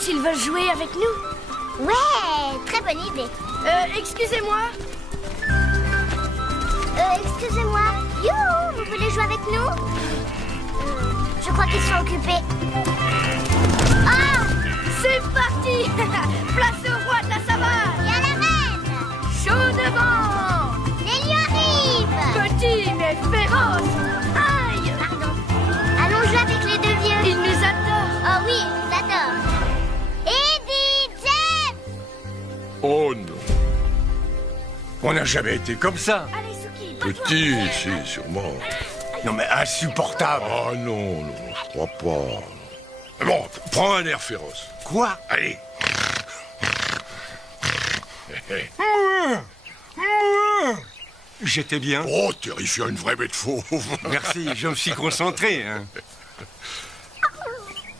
s'ils veulent jouer avec nous. Ouais, très bonne idée. Excusez-moi. Excusez-moi. Youhou, vous voulez jouer avec nous? Je crois qu'ils sont occupés. Ah, c'est parti. Place au roi de la savane. Et à la reine. Chaud devant. Les lions arrivent. Petit mais féroce. Aïe. Pardon. Allons jouer avec les deux vieux. Ils nous adorent. Oh oui, ils nous adorent. Eddie, Jeff. Oh non. On n'a jamais été comme ça. Allez, Suki, Petit, si, sûrement. Non mais insupportable. Ah non, non, je crois pas. Bon, prends un air féroce. Quoi? Allez. J'étais bien. Oh, terrifiant, une vraie bête fauve. Merci, je me suis concentré. Hein.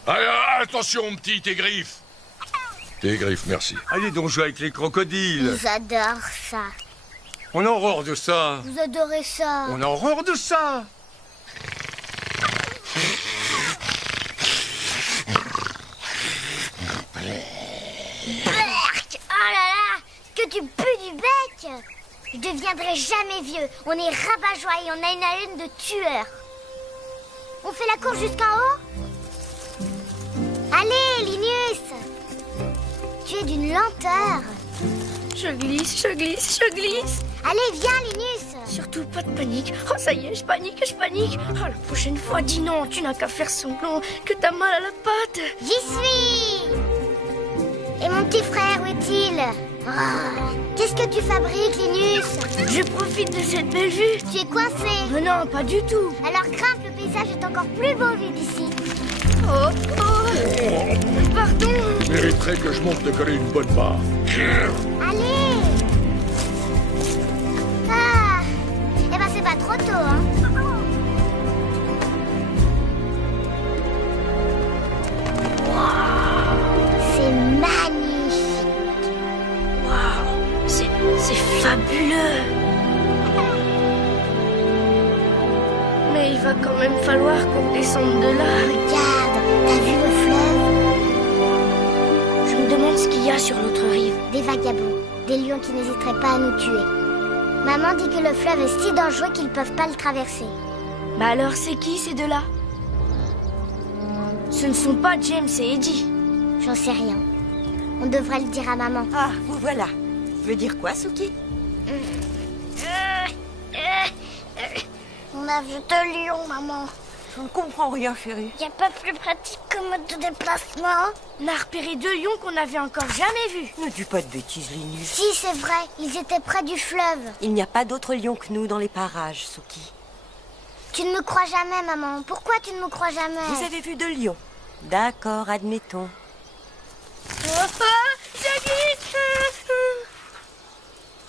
Allez, attention, petit, tes griffes. Tes griffes, merci. Allez donc jouer avec les crocodiles. Ils adorent ça. On a horreur de ça. Vous adorez ça. On a horreur de ça. Oh là là, que tu pues du bec. Je deviendrai jamais vieux. On est rabat-joie et on a une haleine de tueur. On fait la course jusqu'en haut? Allez, Linus. Tu es d'une lenteur. Je glisse, je glisse, je glisse. Allez, viens, Linus. Surtout pas de panique. Oh, ça y est, je panique, je panique. Oh, la prochaine fois, dis non, tu n'as qu'à faire semblant que t'as mal à la patte. J'y suis. Et mon petit frère, où est-il? Oh, qu'est-ce que tu fabriques, Linus? Je profite de cette belle vue. Tu es coincé. Mais non, pas du tout. Alors grimpe, le paysage est encore plus beau vu d'ici. Oh, pardon. Je mériterais que je monte te coller une bonne barre. Allez. Ah, eh ben c'est pas trop tôt, hein. C'est magnifique. Waouh, c'est fabuleux. Mais il va quand même falloir qu'on descende de là. Regarde, t'as vu le fleuve? Je me demande ce qu'il y a sur l'autre rive. Des vagabonds, des lions qui n'hésiteraient pas à nous tuer. Maman dit que le fleuve est si dangereux qu'ils peuvent pas le traverser. Bah alors c'est qui ces deux-là? Ce ne sont pas James et Eddie. J'en sais rien. On devrait le dire à maman. Ah, vous voilà. Veut dire quoi, Suki? On a vu deux lions, maman. Je ne comprends rien, chérie. Y a pas plus pratique comme mode de déplacement? On a repéré deux lions qu'on n'avait encore jamais vus. Ne dis pas de bêtises, Linus. Si, c'est vrai. Ils étaient près du fleuve. Il n'y a pas d'autres lions que nous dans les parages, Suki. Tu ne me crois jamais, maman. Pourquoi tu ne me crois jamais? Vous avez vu deux lions? D'accord, admettons.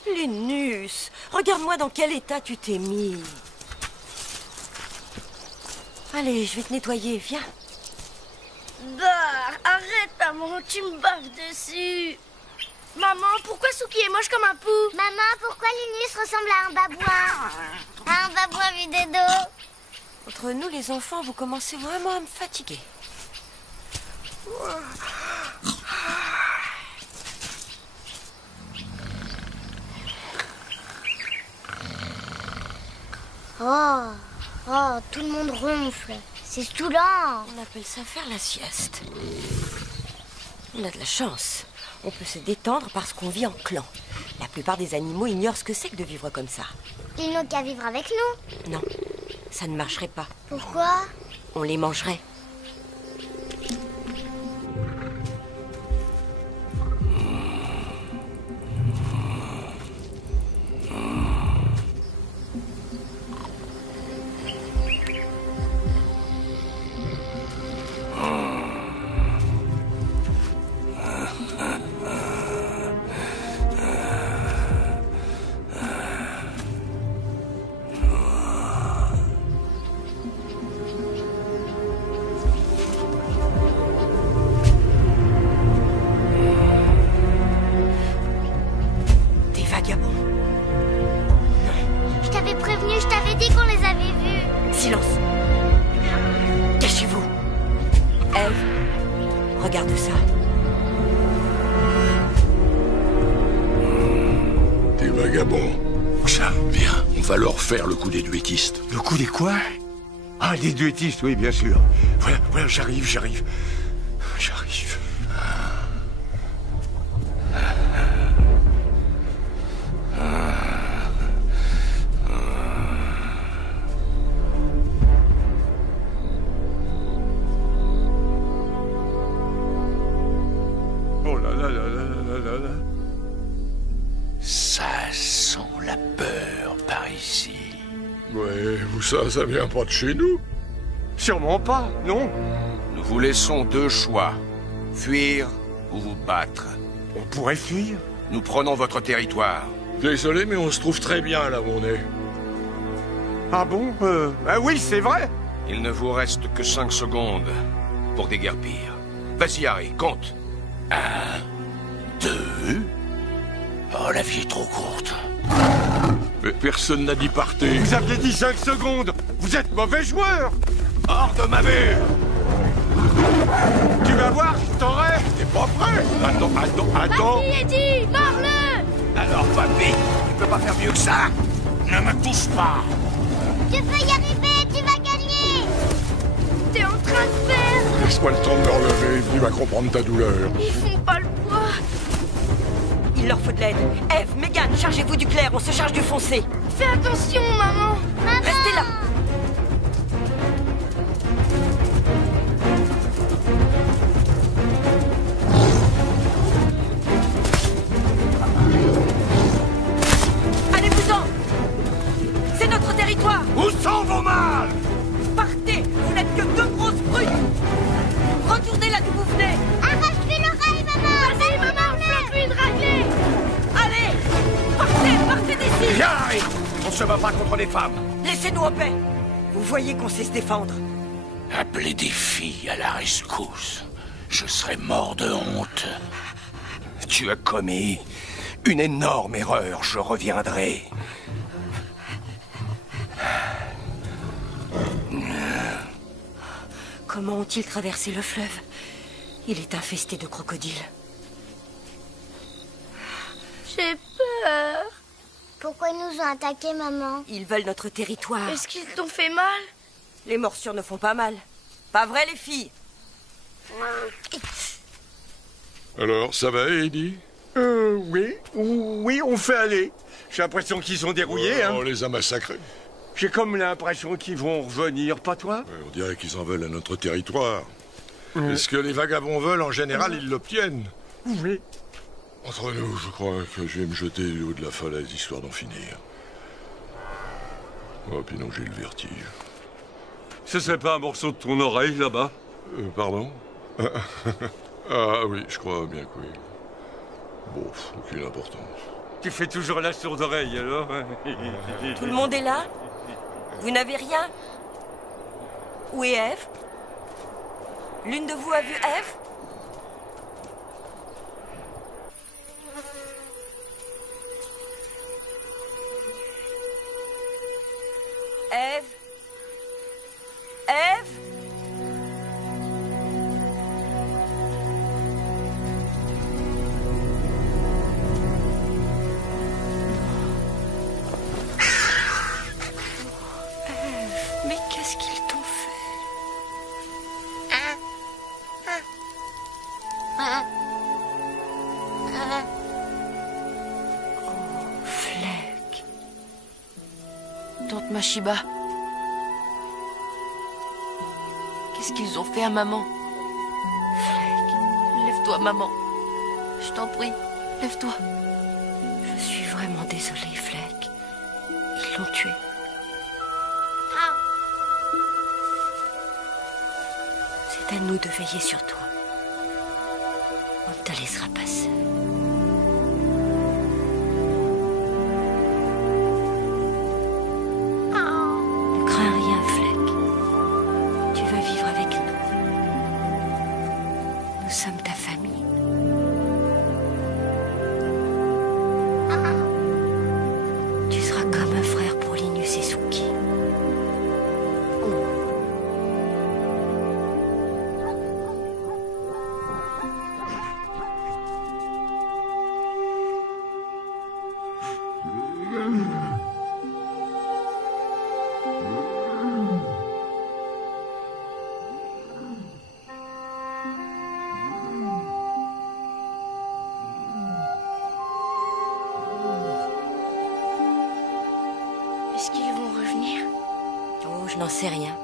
Linus, regarde-moi dans quel état tu t'es mis. Allez, je vais te nettoyer, viens. Bah, arrête maman, tu me baves dessus. Maman, pourquoi Suki est moche comme un pou? Maman, pourquoi Linus ressemble à un babouin? À un babouin vidé d'eau? Entre nous, les enfants, vous commencez vraiment à me fatiguer. Oh, tout le monde ronfle. C'est saoulant. On appelle ça faire la sieste. On a de la chance. On peut se détendre parce qu'on vit en clan. La plupart des animaux ignorent ce que c'est que de vivre comme ça. Ils n'ont qu'à vivre avec nous. Non, ça ne marcherait pas. Pourquoi? On les mangerait. Regarde ça. On va leur faire le coup des duettistes. Le coup des quoi? Ah, des duettistes, oui, bien sûr. Voilà, j'arrive. J'arrive. Oh là là là là là là là. Ça sent la peur par ici. Ouais, ça vient pas de chez nous. Sûrement pas, non? Nous vous laissons deux choix. Fuir ou vous battre. On pourrait fuir. Nous prenons votre territoire. Désolé, mais on se trouve très bien là où on est. Ah bon? Ah oui, c'est vrai. Il ne vous reste que 5 secondes pour déguerpir. Vas-y, Harry, compte. 1, 2... Oh, la vie est trop courte. Mais personne n'a dit partez. Vous aviez dit 5 secondes. Vous êtes mauvais joueur. Hors de ma vue. Tu vas voir, je t'aurai. T'es pas prêt? Attends. Papy, Eddie, mord-le! Alors, papy, tu peux pas faire mieux que ça. Ne me touche pas. Tu peux y arriver, tu vas gagner. T'es en train de faire... Laisse-moi le temps de me relever. Il va comprendre ta douleur. Ils font pas le poids. Il leur faut de l'aide. Eve, Megan, chargez-vous du clair, on se charge du foncé. Fais attention, maman. Restez là. Allez-vous-en. C'est notre territoire. Où sont vos mâles? Partez, vous n'êtes que deux grosses brutes. Retournez là d'où vous venez. Arrache-lui l'oreille, maman. Vas-y, maman, flanque-lui une raclée. Allez, partez d'ici. Viens, Harry. On se bat pas contre les femmes. Laissez-nous en paix. Vous voyez qu'on sait se défendre. Appelez des filles à la rescousse. Je serais mort de honte. Tu as commis une énorme erreur. Je reviendrai. Comment ont-ils traversé le fleuve? Il est infesté de crocodiles. J'ai peur. Pourquoi ils nous ont attaqués, maman? Ils veulent notre territoire. Est-ce qu'ils t'ont fait mal? Les morsures ne font pas mal. Pas vrai, les filles? Alors, ça va, Eddie? Oui, on fait aller. J'ai l'impression qu'ils sont dérouillés, hein. On les a massacrés. J'ai comme l'impression qu'ils vont revenir, pas toi? Ouais, on dirait qu'ils en veulent à notre territoire. Et ce que les vagabonds veulent, en général, ils l'obtiennent. Oui. Entre nous, je crois que je vais me jeter du haut de la falaise, histoire d'en finir. Oh, puis non, j'ai le vertige. Ce serait pas un morceau de ton oreille, là-bas? Pardon? Ah oui, je crois bien que oui. Bon, aucune importance. Tu fais toujours la sourde oreille, alors? Tout le monde est là? Vous n'avez rien? Où est Eve? L'une de vous a vu Eve? Eve? Eve? Mais qu'est-ce qu'ils t'ont fait? Oh, Fleck. Tante Mashiba. Qu'est-ce qu'ils ont fait à maman? Fleck, Lève-toi, maman. Je t'en prie, lève-toi. je suis vraiment désolée, Fleck. Ils l'ont tué. C'est à nous de veiller sur toi. On ne te laissera pas seul. Ne crains rien, Fleck. Tu vas vivre avec nous. Nous sommes ta famille. Tu seras comme un frère pour Linus et Suki. Est-ce qu'ils vont revenir? Oh, je n'en sais rien.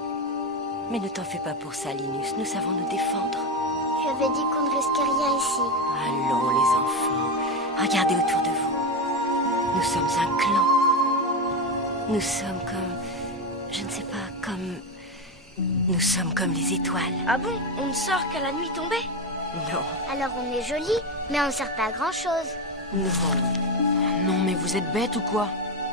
Mais ne t'en fais pas pour ça, Linus. Nous savons nous défendre. Tu avais dit qu'on ne risquait rien ici. Allons, les enfants. Regardez autour de vous. Nous sommes un clan. Nous sommes comme... Je ne sais pas, comme... Nous sommes comme les étoiles. Ah bon? On ne sort qu'à la nuit tombée? Non, Alors on est jolis, mais on ne sert pas à grand-chose. non. Non, mais vous êtes bête ou quoi?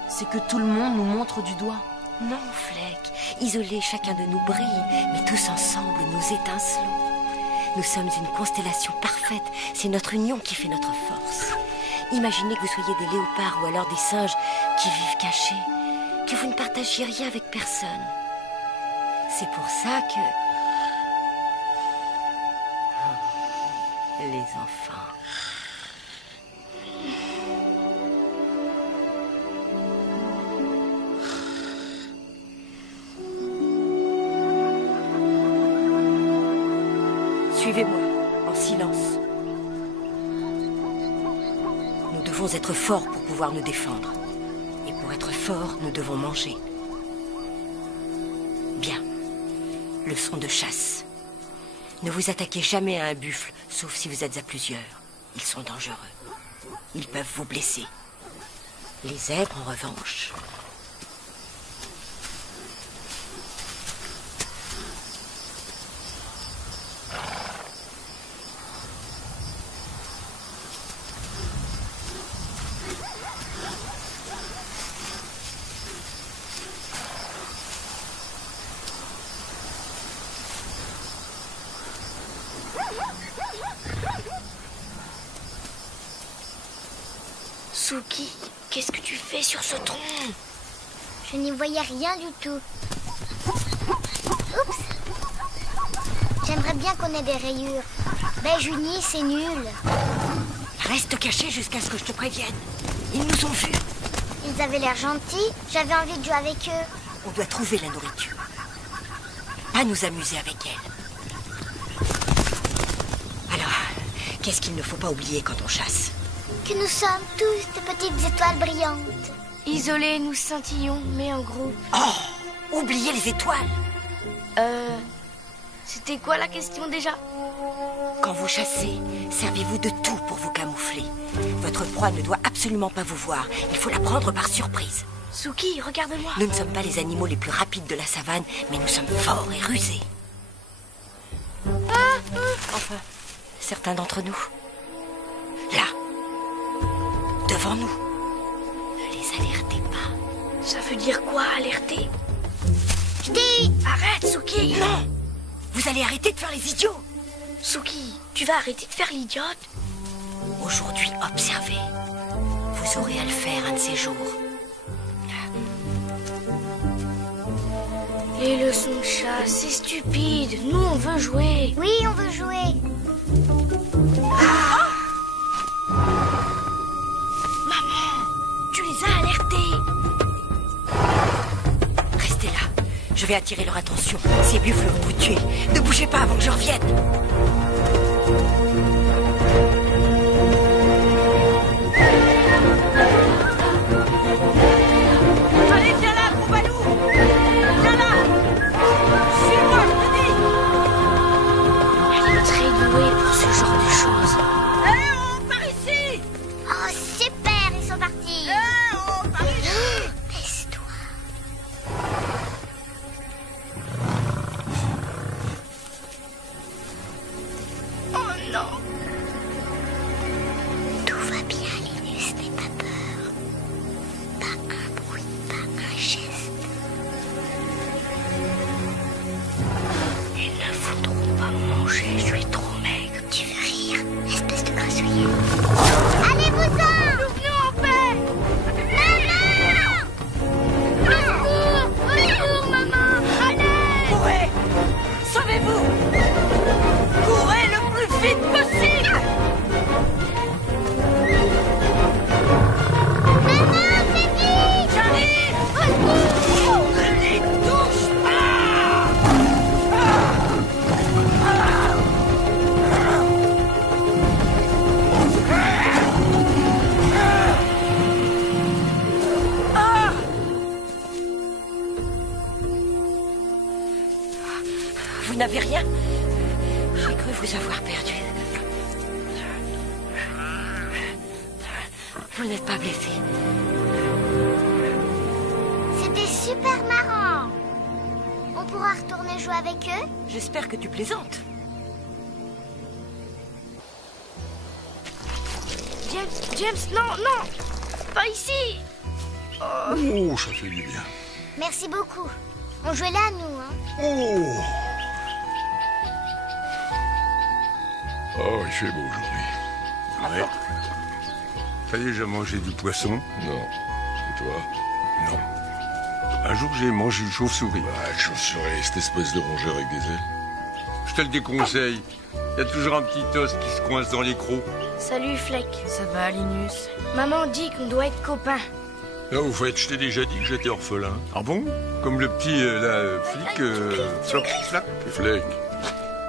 C'est que tout le monde nous montre du doigt. Non, Fleck. Isolés, chacun de nous brille, mais tous ensemble, nous étincelons. Nous sommes une constellation parfaite. C'est notre union qui fait notre force. Imaginez que vous soyez des léopards ou alors des singes qui vivent cachés, que vous ne partagiez rien avec personne. C'est pour ça que... Les enfants... Suivez-moi, en silence. Nous devons être forts pour pouvoir nous défendre. Et pour être forts, nous devons manger. Bien. Leçon de chasse. Ne vous attaquez jamais à un buffle, sauf si vous êtes à plusieurs. Ils sont dangereux. Ils peuvent vous blesser. Les zèbres, en revanche... Suki, qu'est-ce que tu fais sur ce tronc? Je n'y voyais rien du tout. Oups! J'aimerais bien qu'on ait des rayures. Beige uni, c'est nul. Reste caché jusqu'à ce que je te prévienne. Ils nous ont vus. Ils avaient l'air gentils. J'avais envie de jouer avec eux. On doit trouver la nourriture. Pas nous amuser avec elle. Alors, qu'est-ce qu'il ne faut pas oublier quand on chasse? Que nous sommes tous de petites étoiles brillantes. Isolés, nous scintillons, mais en groupe. Oh! Oubliez les étoiles! C'était quoi la question déjà? Quand vous chassez, servez-vous de tout pour vous camoufler. Votre proie ne doit absolument pas vous voir. Il faut la prendre par surprise. Suki, regarde-moi. Nous ne sommes pas les animaux les plus rapides de la savane, mais nous sommes forts et rusés. Enfin, certains d'entre nous. Là. Devant nous. Ne les alertez pas. Ça veut dire quoi, alerter? Ch'ti! Arrête, Suki! Non! Vous allez arrêter de faire les idiots! Suki, tu vas arrêter de faire l'idiote? Aujourd'hui, observez. Vous aurez à le faire un de ces jours. Les leçons de chasse, c'est stupide. Nous, on veut jouer. Oui, on veut jouer. Tu les as alertés. Restez là. Je vais attirer leur attention. Ces buffles vont vous tuer. Ne bougez pas avant que je revienne. Allez, viens là, gros balou! Viens là! Suis-moi, je te dis! Elle est très douée pour ce genre de choses. Eh oh, par ici! Oh, super, ils sont partis. Eh oh, par ici! Baisse-toi. Oh non, vous n'avez rien? J'ai cru vous avoir perdu. Vous n'êtes pas blessé. C'était super marrant. On pourra retourner jouer avec eux? J'espère que tu plaisantes. James, non, non! Pas ici! Oh, ça fait du bien. Merci beaucoup. On jouait là, nous, hein. Oh! Oh, il fait beau aujourd'hui. Ouais. Ça y est, j'ai mangé du poisson? Non. Et toi? Non. Un jour, j'ai mangé une chauve-souris. Bah, chauve-souris, cette espèce de rongeur avec des ailes. Je te le déconseille. Il y a toujours un petit os qui se coince dans les crocs. Salut, Fleck. Ça va, Linus? Maman dit qu'on doit être copains. Ah, au fait, je t'ai déjà dit que j'étais orphelin. Ah bon? Comme le petit, flic, Flop, Flac? Fleck.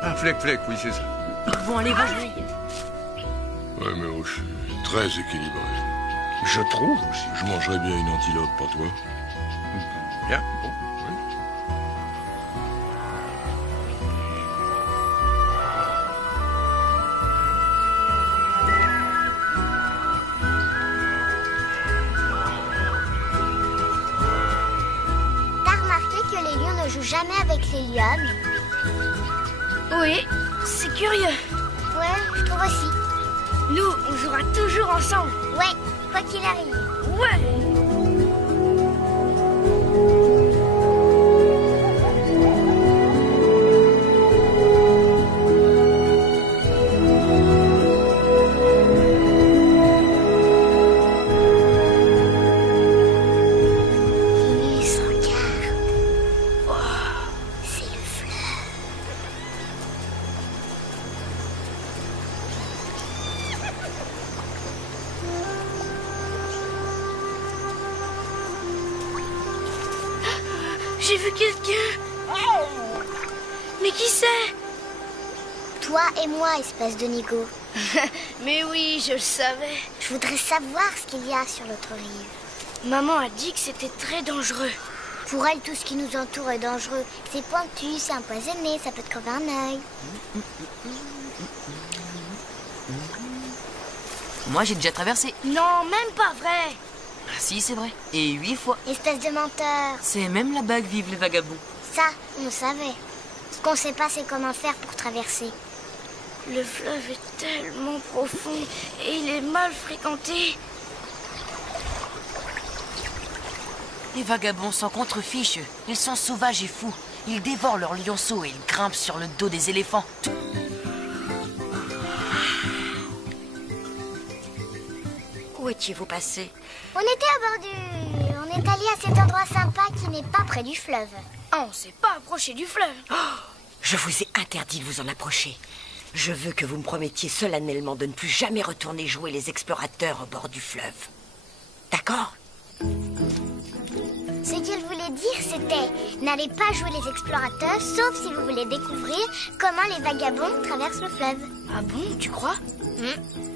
Ah, Fleck, oui, c'est ça. Bon, allez, va jouer. Ouais, mais oh, je suis très équilibré. Je trouve aussi. Je mangerais bien une antilope, pas toi? Bien, bon. T'as remarqué que les lions ne jouent jamais avec les lionnes? Oui, c'est curieux. Ouais, je trouve aussi. Nous, on jouera toujours ensemble. Ouais, quoi qu'il arrive. Ouais! Linus, regarde. C'est le fleuve. J'ai vu quelqu'un. Mais qui c'est? Toi et moi, espèce de nigo. Mais oui, je le savais. Je voudrais savoir ce qu'il y a sur l'autre rive. Maman a dit que c'était très dangereux. Pour elle, tout ce qui nous entoure est dangereux. C'est pointu, c'est empoisonné, ça peut te crever un œil. Moi, j'ai déjà traversé. Non, même pas vrai. Ah si, c'est vrai. Et 8 fois. Espèce de menteur. C'est même là-bas que vivent les vagabonds. Ça, on savait. Ce qu'on sait pas, c'est comment faire pour traverser. Le fleuve est tellement profond et il est mal fréquenté. Les vagabonds s'en contrefichent. Ils sont sauvages et fous. Ils dévorent leurs lionceaux et ils grimpent sur le dos des éléphants. Où étiez-vous passé? On était à bord du... On est allé à cet endroit sympa qui n'est pas près du fleuve. Ah, on s'est pas approché du fleuve. Je vous ai interdit de vous en approcher. Je veux que vous me promettiez solennellement de ne plus jamais retourner jouer les explorateurs au bord du fleuve. D'accord? Ce qu'elle voulait dire, c'était n'allez pas jouer les explorateurs, sauf si vous voulez découvrir comment les vagabonds traversent le fleuve. Ah bon, tu crois?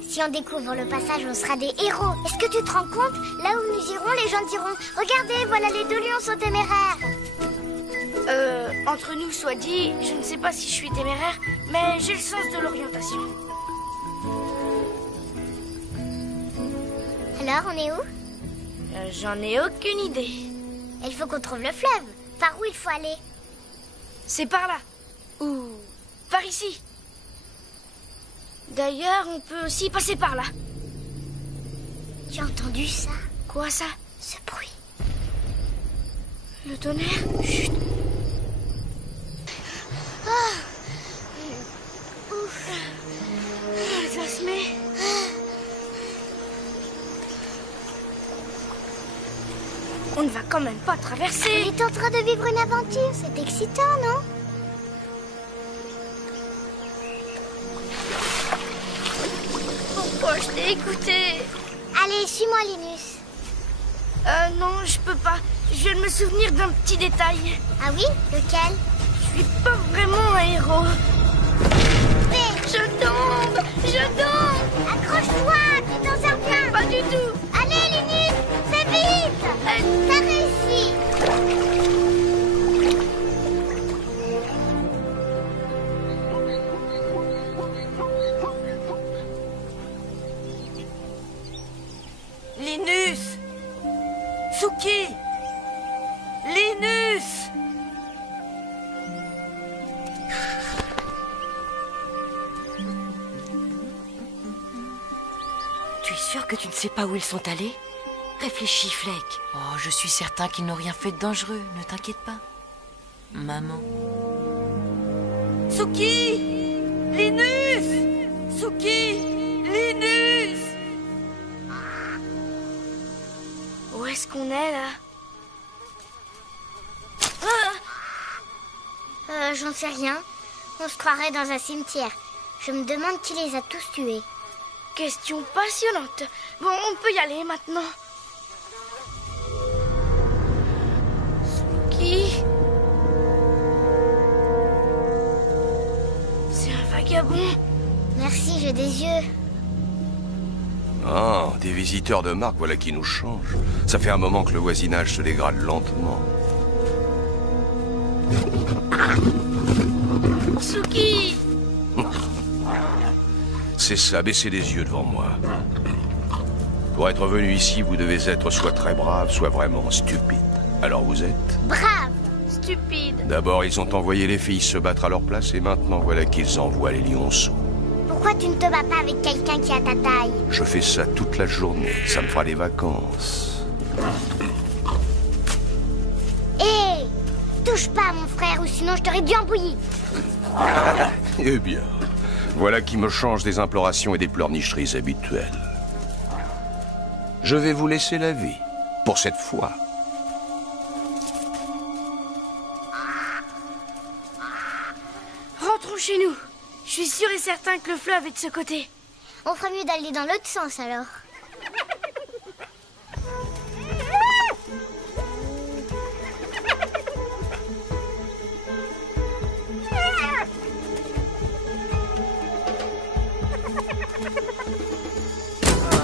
Si on découvre le passage, on sera des héros. Est-ce que tu te rends compte? Là où nous irons, les gens diront regardez, voilà les 2 lions sont téméraires. Entre nous soit dit, je ne sais pas si je suis téméraire, mais j'ai le sens de l'orientation. Alors, on est où? J'en ai aucune idée. Il faut qu'on trouve le fleuve. Par où il faut aller? C'est par là. Ou par ici. D'ailleurs, on peut aussi passer par là. Tu as entendu ça? Quoi ça? Ce bruit. Le tonnerre? Chut. Ouf. Ça se met. On ne va quand même pas traverser. Il est en train de vivre une aventure. C'est excitant, non? Pourquoi je t'ai écouté? Allez, suis-moi, Linus. Non, je peux pas. Je viens de me souvenir d'un petit détail. Ah oui? Lequel? Je suis pas vraiment un héros. Fais. Je tombe! Je tombe! Accroche-toi, tu t'en sors bien. Pas du tout! Allez, Linus, fais vite. T'as réussi. Linus! Tu es sûr que tu ne sais pas où ils sont allés? Réfléchis, Fleck. Oh, je suis certain qu'ils n'ont rien fait de dangereux, ne t'inquiète pas. Maman. Suki! Linus! Suki! Linus! Où est-ce qu'on est, là? J'en sais rien. On se croirait dans un cimetière. Je me demande qui les a tous tués. Question passionnante. Bon, on peut y aller maintenant. Suki? C'est un vagabond. Merci, j'ai des yeux. Ah, des visiteurs de marque, voilà qui nous changent. Ça fait un moment que le voisinage se dégrade lentement. Suki! C'est ça, baissez les yeux devant moi. Pour être venu ici, vous devez être soit très brave, soit vraiment stupide. Alors vous êtes? Brave! Stupide. D'abord, ils ont envoyé les filles se battre à leur place et maintenant, voilà qu'ils envoient les lionceaux. Pourquoi tu ne te bats pas avec quelqu'un qui a ta taille? Je fais ça toute la journée. Ça me fera des vacances. Hé! Touche pas à mon frère ou sinon je t'aurais bien bouilli. Eh bien, voilà qui me change des implorations et des pleurnicheries habituelles. Je vais vous laisser la vie, pour cette fois. Rentrons chez nous. Je suis sûr et certain que le fleuve est de ce côté. On ferait mieux d'aller dans l'autre sens alors.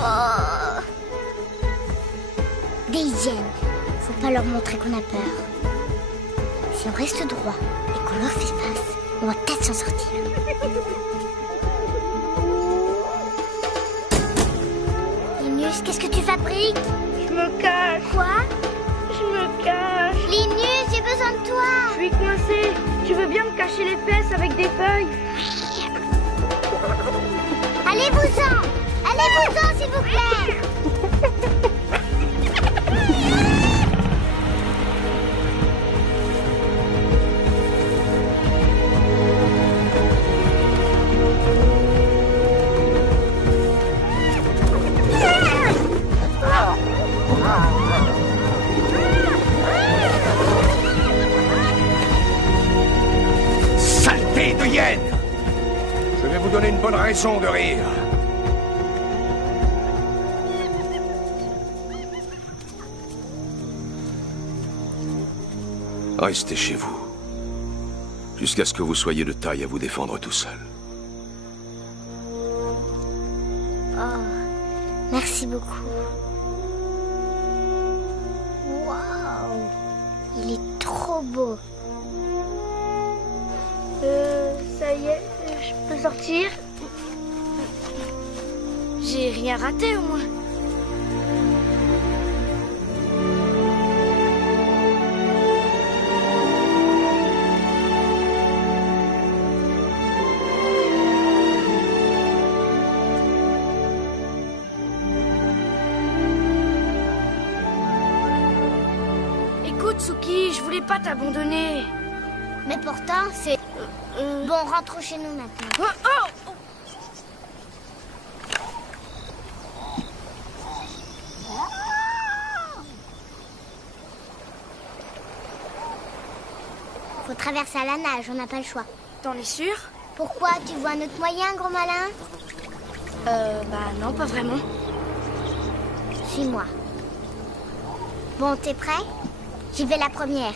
Oh. Des hyènes. Faut pas leur montrer qu'on a peur. Si on reste droit et qu'on leur fait face, on va peut-être s'en sortir. Linus, qu'est-ce que tu fabriques? Je me cache. Quoi? Je me cache. Linus, j'ai besoin de toi. Je suis coincée. Tu veux bien me cacher les fesses avec des feuilles? Allez-vous-en! Allez-vous-en, s'il vous plaît! Saleté de hyène! Je vais vous donner une bonne raison de rire. Restez chez vous. Jusqu'à ce que vous soyez de taille à vous défendre tout seul. Oh, merci beaucoup. Waouh! Il est trop beau. Ça y est, je peux sortir? J'ai rien raté au moins. Écoute, Suki, je voulais pas t'abandonner. Mais pourtant, c'est... Bon, rentrons chez nous maintenant. Oh, oh! Faut traverser à la nage, on n'a pas le choix. T'en es sûr? Pourquoi? Tu vois un autre moyen, gros malin? Bah non, pas vraiment. Suis-moi. Bon, t'es prêt? J'y vais la première.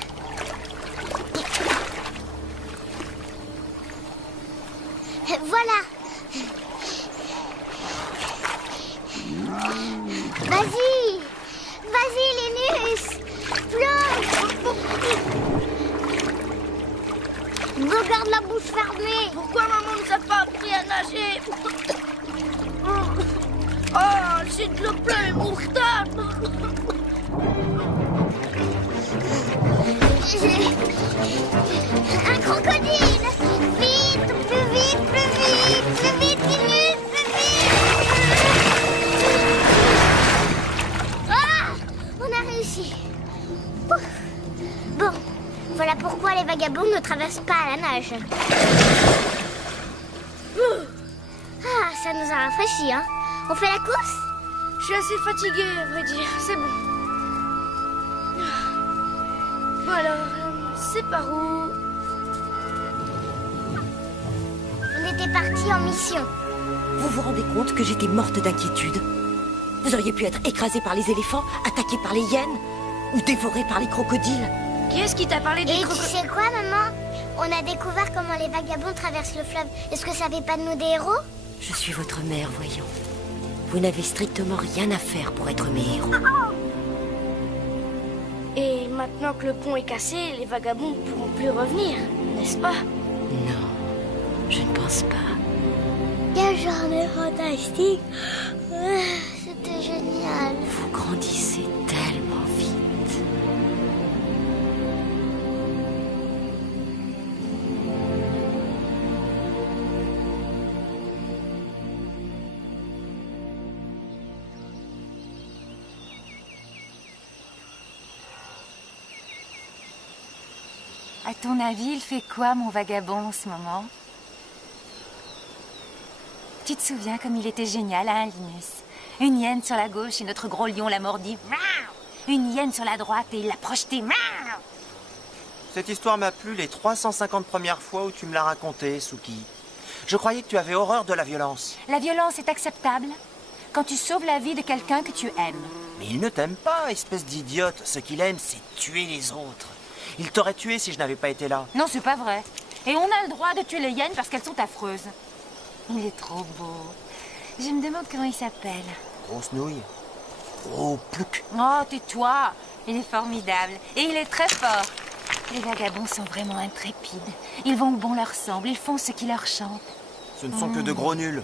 Voilà. Vas-y. Vas-y, Linus. Plonge. Regarde la bouche fermée. Pourquoi maman nous a pas appris à nager? Oh, j'ai de l'eau plein les moustaches. Un crocodile! Vite, plus vite, plus vite, plus vite, Linus, plus vite! Ah! On a réussi. Ouf. Bon, voilà pourquoi les vagabonds ne traversent pas à la nage. Ah, ça nous a rafraîchis, hein? On fait la course? Je suis assez fatiguée, à vrai dire. C'est bon. Bon alors, c'est par où? On était partis en mission. Vous vous rendez compte que j'étais morte d'inquiétude? Vous auriez pu être écrasé par les éléphants, attaqué par les hyènes, ou dévoré par les crocodiles. Qui est-ce qui t'a parlé des Et tu crocodiles? sais quoi, maman? On a découvert comment les vagabonds traversent le fleuve. Est-ce que ça fait pas de nous des héros? Je suis votre mère, voyons. Vous n'avez strictement rien à faire pour être mes héros. Et maintenant que le pont est cassé, les vagabonds ne pourront plus revenir, n'est-ce pas? Non, je ne pense pas. Quelle journée fantastique! C'était génial. Vous grandissez tellement vite. À ton avis, il fait quoi, mon vagabond, en ce moment? Tu te souviens comme il était génial, hein, Linus? Une hyène sur la gauche et notre gros lion l'a mordi. Une hyène sur la droite et il l'a projeté. Cette histoire m'a plu les 350 premières fois où tu me l'as racontée, Suki. Je croyais que tu avais horreur de la violence. La violence est acceptable quand tu sauves la vie de quelqu'un que tu aimes. Mais il ne t'aime pas, espèce d'idiote. Ce qu'il aime, c'est tuer les autres. Il t'aurait tué si je n'avais pas été là. Non, c'est pas vrai. Et on a le droit de tuer les hyènes parce qu'elles sont affreuses. Il est trop beau. Je me demande comment il s'appelle. Grosse nouille. Gros plouc. Oh, tais-toi. Il est formidable. Et il est très fort. Les vagabonds sont vraiment intrépides. Ils vont où bon leur semble. Ils font ce qui leur chante. Ce ne sont que de gros nuls.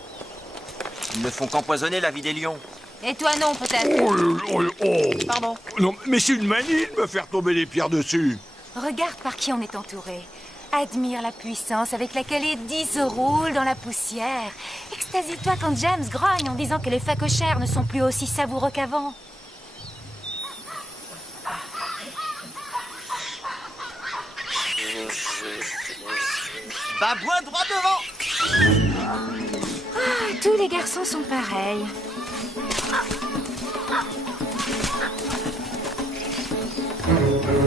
Ils ne font qu'empoisonner la vie des lions. Et toi non, peut-être. Oh. Pardon. Non, mais c'est une manie de me faire tomber les pierres dessus. Regarde par qui on est entouré. Admire la puissance avec laquelle les 10 roulent dans la poussière. Extasie-toi quand James grogne en disant que les phacochères ne sont plus aussi savoureux qu'avant. Bah, bois droit devant. Ah, tous les garçons sont pareils.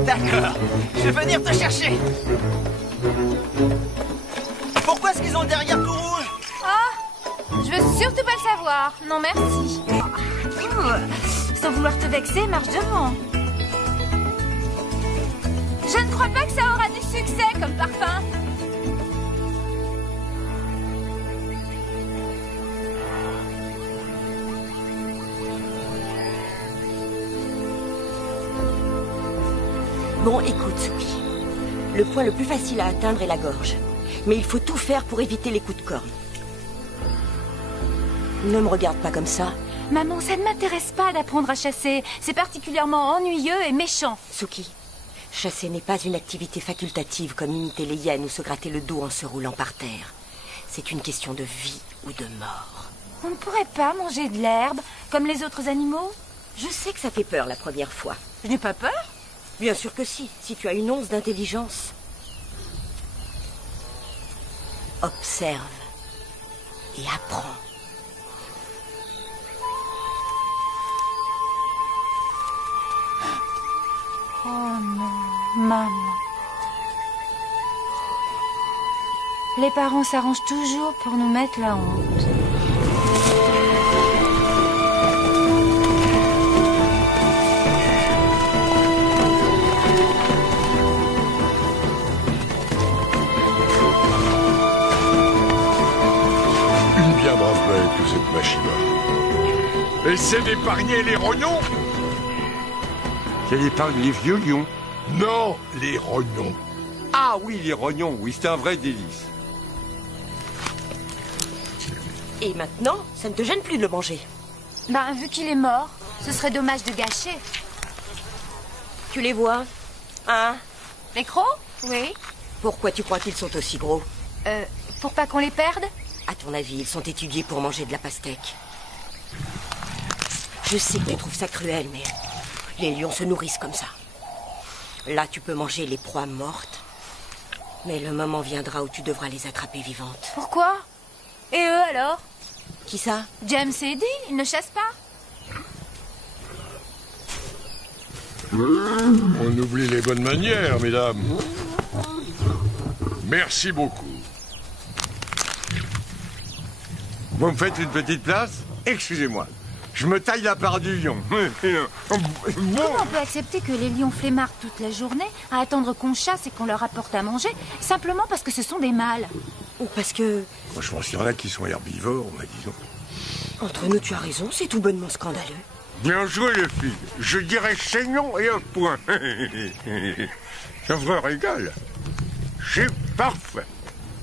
D'accord, je vais venir te chercher. Pourquoi est-ce qu'ils ont le derrière tout rouge? Oh, je veux surtout pas le savoir. Non, merci. Sans vouloir te vexer, marche devant. Je ne crois pas que ça aura du succès comme parfum. Bon, écoute, Suki. Le point le plus facile à atteindre est la gorge. Mais il faut tout faire pour éviter les coups de corne. Ne me regarde pas comme ça. Maman, ça ne m'intéresse pas d'apprendre à chasser. C'est particulièrement ennuyeux et méchant. Suki, chasser n'est pas une activité facultative comme imiter les hyènes ou se gratter le dos en se roulant par terre. C'est une question de vie ou de mort. On ne pourrait pas manger de l'herbe comme les autres animaux? Je sais que ça fait peur la première fois. Je n'ai pas peur. Bien sûr que si tu as une once d'intelligence. Observe et apprends. Oh non, maman. Les parents s'arrangent toujours pour nous mettre la honte. Une bien brave bête que cette Machima. Essaie d'épargner les rognons. Qu'elle épargne les vieux lions. Non, les rognons. Ah oui, les rognons, oui, c'est un vrai délice. Et maintenant, ça ne te gêne plus de le manger. Ben, vu qu'il est mort, ce serait dommage de gâcher. Tu les vois? Hein? Les crocs? Oui. Pourquoi tu crois qu'ils sont aussi gros? Pour pas qu'on les perde? À ton avis, ils sont étudiés pour manger de la pastèque. Je sais que tu trouves ça cruel, mais les lions se nourrissent comme ça. Là, tu peux manger les proies mortes, mais le moment viendra où tu devras les attraper vivantes. Pourquoi? Et eux alors? Qui ça? James et Eddie, ils ne chassent pas? On oublie les bonnes manières, mesdames. Merci beaucoup. Vous me faites une petite place? Excusez-moi. Je me taille la part du lion. Comment on peut accepter que les lions flemmardent toute la journée à attendre qu'on chasse et qu'on leur apporte à manger, simplement parce que ce sont des mâles? Ou parce que... Moi, je pense qu'il y en a qui sont herbivores, mais disons. Entre nous, tu as raison, c'est tout bonnement scandaleux. Bien joué, les filles. Je dirais saignant et un point. Ça vous régale. C'est parfait.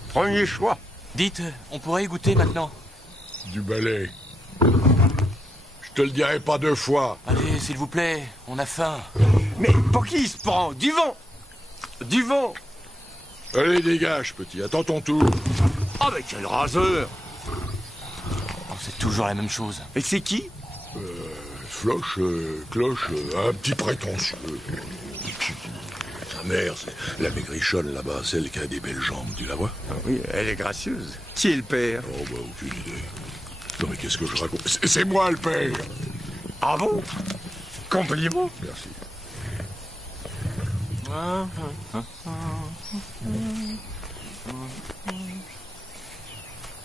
Premier choix. Dites, on pourrait y goûter maintenant. Du balai. Je te le dirai pas 2 fois. Allez, s'il vous plaît, on a faim. Mais pour qui il se prend? Du vent. Du vent. Allez, dégage, petit. Attends ton tour. Oh, mais quel raseur. Oh, c'est toujours la même chose. Et c'est qui? Floche, cloche, un petit prétentieux. Sa mère, c'est la maigrichonne là-bas, celle qui a des belles jambes, tu la vois? Ah oui, elle est gracieuse. Qui est le père? Oh, bah, aucune idée. Non, mais qu'est-ce que je raconte? C'est moi le père! Ah bon? Compliment. Merci.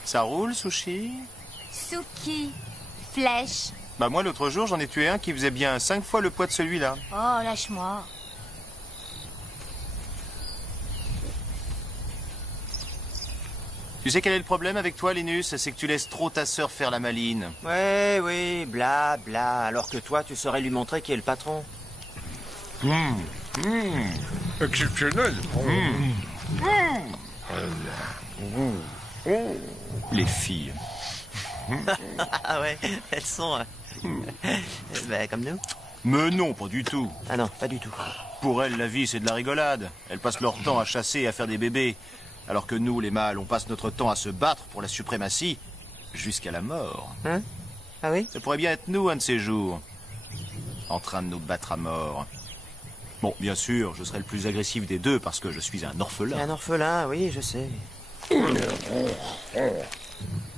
Ça roule, Sushi? Suki. Flèche. Bah moi, l'autre jour, j'en ai tué un qui faisait bien 5 fois le poids de celui-là. Oh, lâche-moi. Tu sais quel est le problème avec toi, Linus? C'est que tu laisses trop ta sœur faire la maline. Ouais, oui, bla, bla. Alors que toi, tu saurais lui montrer qui est le patron. Exceptionnel. Les filles. Ah ouais, elles sont... ben, comme nous. Mais non, pas du tout. Ah non, pas du tout. Pour elles, la vie, c'est de la rigolade. Elles passent leur temps à chasser et à faire des bébés. Alors que nous, les mâles, on passe notre temps à se battre pour la suprématie jusqu'à la mort. Hein? Ah oui? Ça pourrait bien être nous, un de ces jours. En train de nous battre à mort. Bon, bien sûr, je serai le plus agressif des deux parce que je suis un orphelin. Un orphelin, oui, je sais.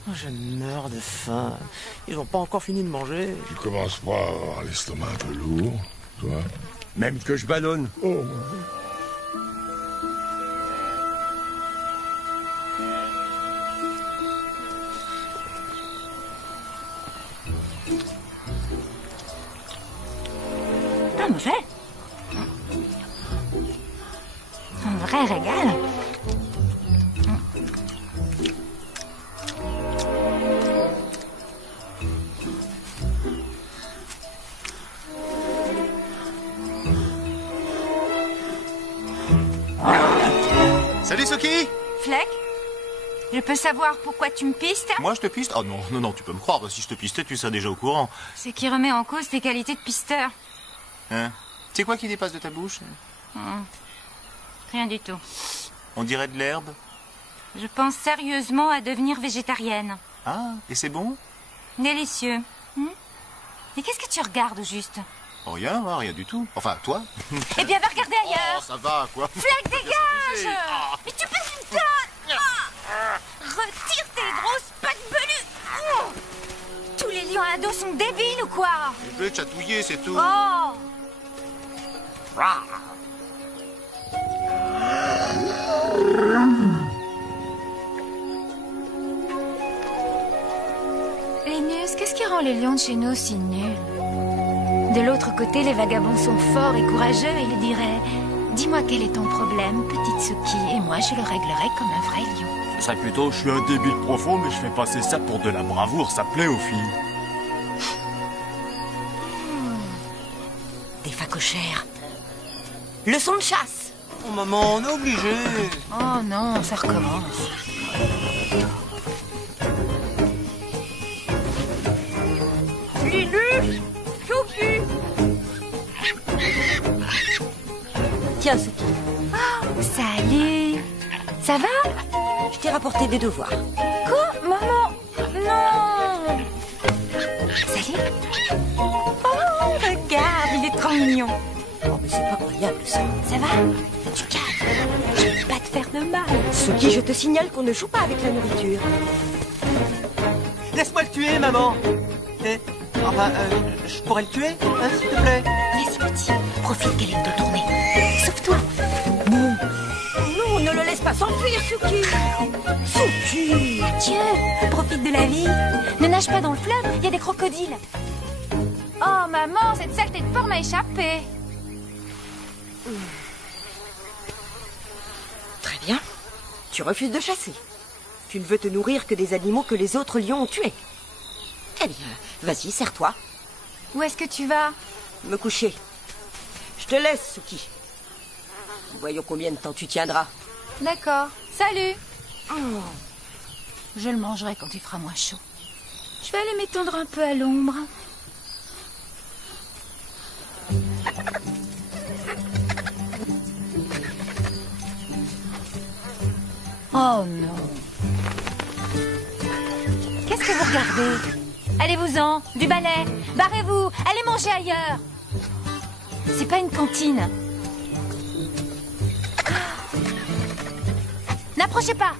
Oh, je meurs de faim. Ils n'ont pas encore fini de manger. Tu commences pas à avoir l'estomac un peu lourd, toi? Même que je ballonne. Oh. Pas mauvais. Un vrai régal. Salut, Suki! Fleck, je peux savoir pourquoi tu me pistes? Moi, je te piste? Oh non, non, non, tu peux me croire. Si je te pistais, tu serais déjà au courant. C'est qui remet en cause tes qualités de pisteur. Hein? C'est quoi qui dépasse de ta bouche? Rien du tout. On dirait de l'herbe. Je pense sérieusement à devenir végétarienne. Ah, et c'est bon? Délicieux. Et qu'est-ce que tu regardes au juste? Oh, rien, hein, rien du tout. Enfin, toi? Eh bien, va regarder Oh, ailleurs. ça va, quoi. Fleck, dégage! Mais tu pèses une tonne. Retire tes grosses pattes velues. Tous les lions à dos sont débiles ou quoi? Je vais te chatouiller, c'est tout. Oh! Linus, qu'est-ce qui rend les lions de chez nous si nuls? De l'autre côté, les vagabonds sont forts et courageux et ils diraient « Dis-moi quel est ton problème, petite Suki, et moi je le réglerai comme un vrai lion. » Ce serait plutôt « Je suis un débile profond, mais je fais passer ça pour de la bravoure, ça plaît aux filles. » Des phacochères. Leçon de chasse. Oh maman, on est obligé. Oh non, ça recommence. Linus! Suki! Tiens, Suki. Ah, Salut. Ça va? Je t'ai rapporté des devoirs. Quoi? Maman? Non. Salut. Oh, regarde, il est trop mignon. Oh, mais c'est pas croyable, ça. Ça va? Tu calmes. Je vais pas te faire de mal. Suki, je te signale qu'on ne joue pas avec la nourriture. Laisse-moi le tuer, maman. Je pourrais le tuer, hein, s'il te plaît? Vas-y, petit. Profite qu'elle est détournée. Sauve-toi. Non. Non, ne le laisse pas s'enfuir, Suki. Suki. Adieu. Profite de la vie. Ne nage pas dans le fleuve, il y a des crocodiles. Oh, maman, cette saleté de porc m'a échappé. Très bien. Tu refuses de chasser. Tu ne veux te nourrir que des animaux que les autres lions ont tués. Eh bien, vas-y, serre-toi. Où est-ce que tu vas? Me coucher. Je te laisse, Suki. Voyons combien de temps tu tiendras. D'accord. Salut. Je le mangerai quand il fera moins chaud. Je vais aller m'étendre un peu à l'ombre. Oh non. Qu'est-ce que vous regardez? Allez-vous-en, du balai. Barrez-vous, allez manger ailleurs. C'est pas une cantine. N'approchez pas.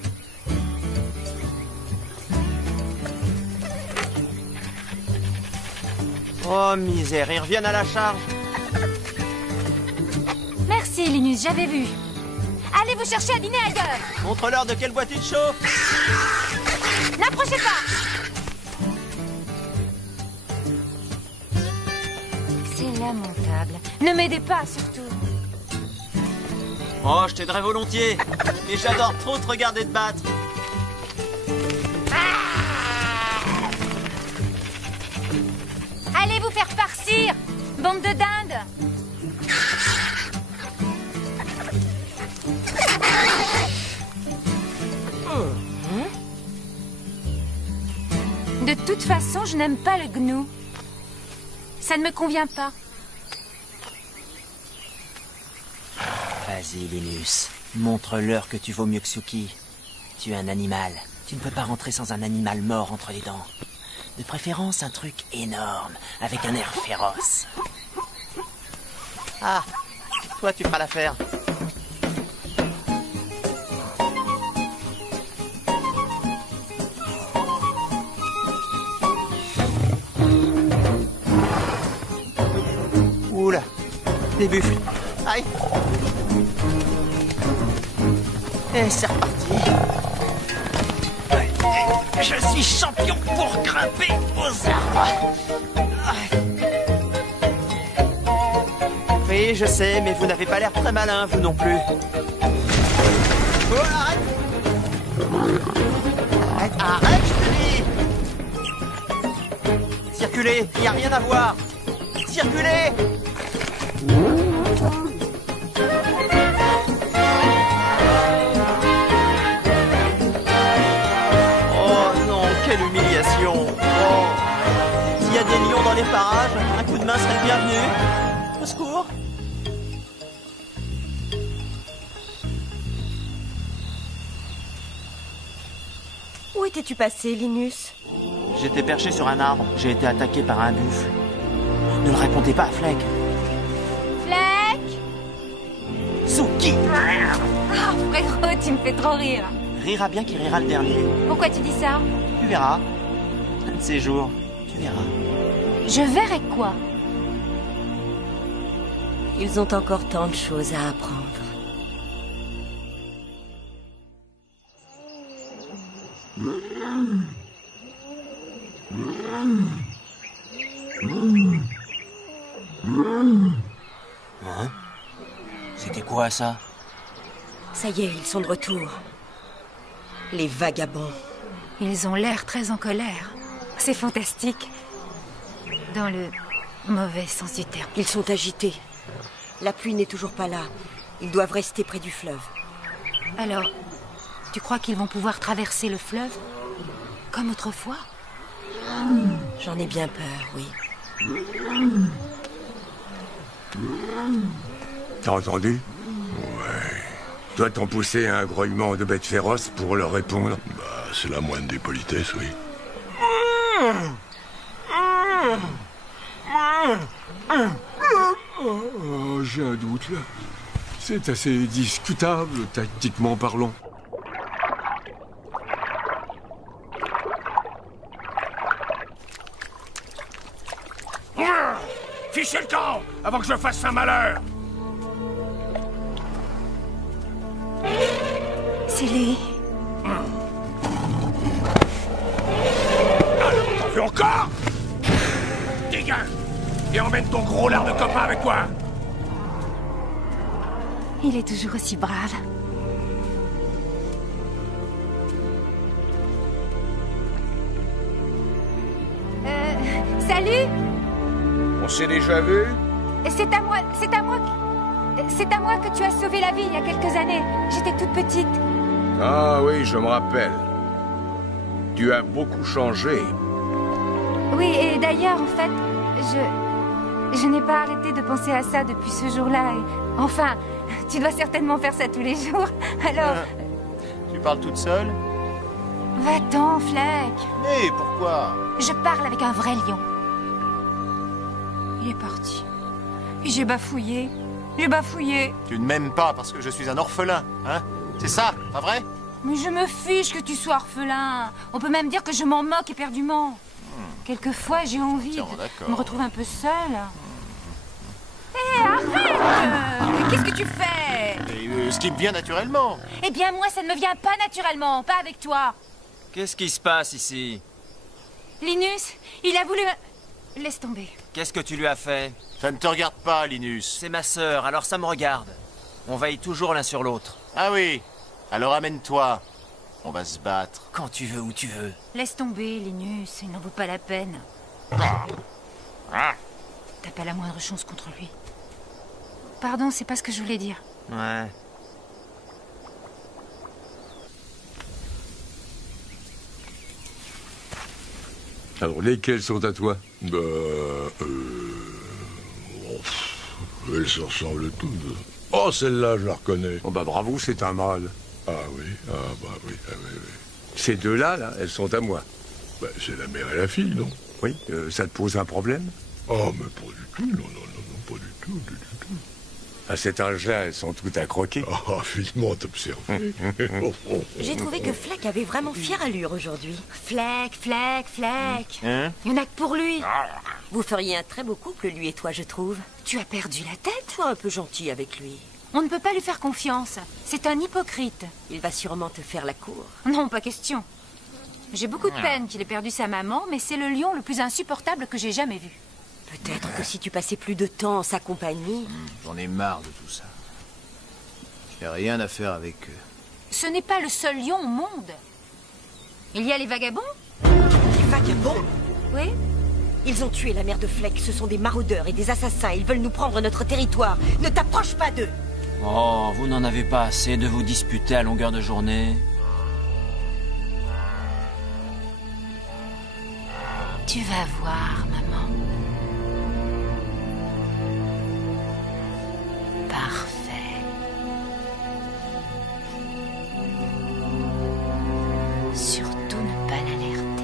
Oh misère, ils reviennent à la charge. Merci Linus, j'avais vu. Allez vous chercher à dîner ailleurs. Montre-leur de quelle boîte tu te chauffes. N'approchez pas. C'est lamentable. Ne m'aidez pas surtout. Oh, je t'aiderais volontiers. Mais j'adore trop te regarder te battre. Allez vous faire farcir, bande de dindes. De toute façon, je n'aime pas le gnou. Ça ne me convient pas. Vas-y, Linus. Montre-leur que tu vaux mieux que Suki. Tu es un animal. Tu ne peux pas rentrer sans un animal mort entre les dents. De préférence, un truc énorme, avec un air féroce. Ah, toi, tu feras l'affaire. Oula, des buffles. Aïe. Et c'est reparti. Je suis champion pour grimper aux arbres. Oui, je sais, mais vous n'avez pas l'air très malin, vous non plus. Oh, arrête! Arrête, je te dis! Circulez, il n'y a rien à voir. Circulez! Quelle humiliation! Oh. S'il y a des lions dans les parages, un coup de main serait le bienvenu. Au secours! Où étais-tu passé, Linus? J'étais perché sur un arbre. J'ai été attaqué par un buffle. Ne le racontez pas à Fleck. Fleck! Suki! Oh, frérot, tu me fais trop rire. Rira bien qui rira le dernier. Pourquoi tu dis ça? Tu verras. Un de ces jours, tu verras. Je verrai quoi? Ils ont encore tant de choses à apprendre. Hein? C'était quoi ça? Ça y est, ils sont de retour. Les vagabonds. Ils ont l'air très en colère. C'est fantastique. Dans le mauvais sens du terme. Ils sont agités. La pluie n'est toujours pas là. Ils doivent rester près du fleuve. Alors, tu crois qu'ils vont pouvoir traverser le fleuve? Comme autrefois? J'en ai bien peur, oui. T'as entendu? Ouais. Doit-on pousser un grognement de bêtes féroces pour leur répondre? Bah, c'est la moindre des politesses, oui. Oh, j'ai un doute, là. C'est assez discutable, tactiquement parlant. Fichez le camp avant que je fasse un malheur. C'est lui. Alors, t'en fais encore? Dégage et emmène ton gros lard de copain avec toi. Il est toujours aussi brave. Salut! On s'est déjà vu? C'est à moi que tu as sauvé la vie il y a quelques années. J'étais toute petite. Ah oui, je me rappelle. Tu as beaucoup changé. Oui, et d'ailleurs, en fait, je n'ai pas arrêté de penser à ça depuis ce jour-là. Enfin, tu dois certainement faire ça tous les jours. Alors... Tu parles toute seule? Va-t'en, Fleck. Mais pourquoi? Je parle avec un vrai lion. Il est parti. Et j'ai bafouillé. J'ai bafouillé. Tu ne m'aimes pas parce que je suis un orphelin, hein? C'est ça, pas vrai? Mais je me fiche que tu sois orphelin. On peut même dire que je m'en moque éperdument. Quelquefois, j'ai envie de me retrouver un peu seule. Hé, arrête! Qu'est-ce que tu fais? Et, ce qui me vient naturellement. Eh bien, moi, ça ne me vient pas naturellement, pas avec toi. Qu'est-ce qui se passe ici? Linus, il a voulu... Laisse tomber. Qu'est-ce que tu lui as fait? Ça ne te regarde pas, Linus. C'est ma sœur, alors ça me regarde. On veille toujours l'un sur l'autre. Ah oui? Alors amène-toi. On va se battre. Quand tu veux, où tu veux. Laisse tomber, Linus, il n'en vaut pas la peine. T'as pas la moindre chance contre lui. Pardon, c'est pas ce que je voulais dire. Ouais. Alors, lesquels sont à toi? Bah, elles se ressemblent toutes. Oh, celle-là, je la reconnais. Oh bah bravo, c'est un mâle. Ah oui, ah bah oui, ah oui, oui. Ces deux-là, là, elles sont à moi. Bah, c'est la mère et la fille, non? Oui, ça te pose un problème? Oh, mais pas du tout, non, non, non, non, pas du tout, du tout. À cet âge-là, elles sont toutes à croquer. Ah, vivement t'observer. J'ai trouvé que Fleck avait vraiment fière allure aujourd'hui. Fleck, Fleck, Fleck. Hein? Il y en a que pour lui. Vous feriez un très beau couple, lui et toi, je trouve. Tu as perdu la tête? Sois un peu gentil avec lui. On ne peut pas lui faire confiance. C'est un hypocrite. Il va sûrement te faire la cour. Non, pas question. J'ai beaucoup de peine qu'il ait perdu sa maman, mais c'est le lion le plus insupportable que j'ai jamais vu. Peut-être que si tu passais plus de temps en sa compagnie... J'en ai marre de tout ça. J'ai rien à faire avec eux. Ce n'est pas le seul lion au monde. Il y a les vagabonds? Les vagabonds? Oui. Ils ont tué la mère de Fleck. Ce sont des maraudeurs et des assassins. Ils veulent nous prendre notre territoire. Ne t'approche pas d'eux. Oh, vous n'en avez pas assez de vous disputer à longueur de journée? Tu vas voir, maman. Parfait. Surtout ne pas l'alerter.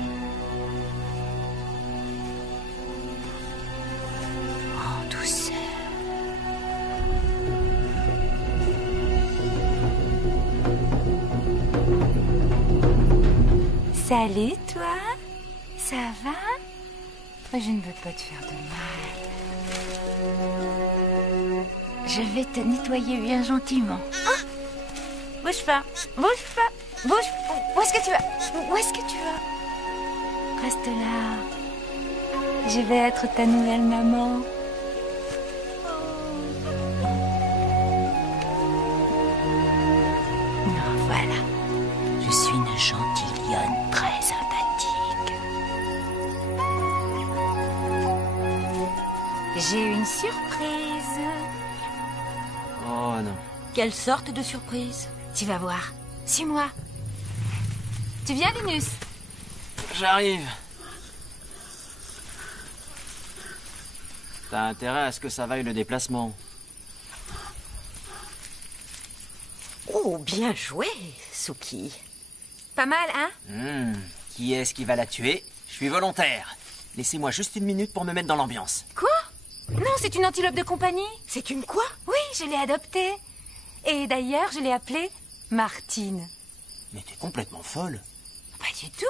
En douceur. Salut, toi. Ça va? Je ne veux pas te faire de mal. Je vais te nettoyer bien gentiment. Ah! Bouge pas, bouge pas, bouge. Où est-ce que tu vas? Où est-ce que tu vas? Reste là. Je vais être ta nouvelle maman. Non, voilà. Je suis une gentille lionne très sympathique. J'ai une surprise. Oh non. Quelle sorte de surprise? Tu vas voir. Suis-moi. Tu viens, Linus? J'arrive. T'as intérêt à ce que ça vaille le déplacement. Oh, bien joué, Suki. Pas mal, hein? Qui est-ce qui va la tuer? Je suis volontaire. Laissez-moi juste une minute pour me mettre dans l'ambiance. Quoi? Non, c'est une antilope de compagnie. C'est une quoi? Oui, je l'ai adoptée. Et d'ailleurs, je l'ai appelée Martine. Mais t'es complètement folle. Pas du tout.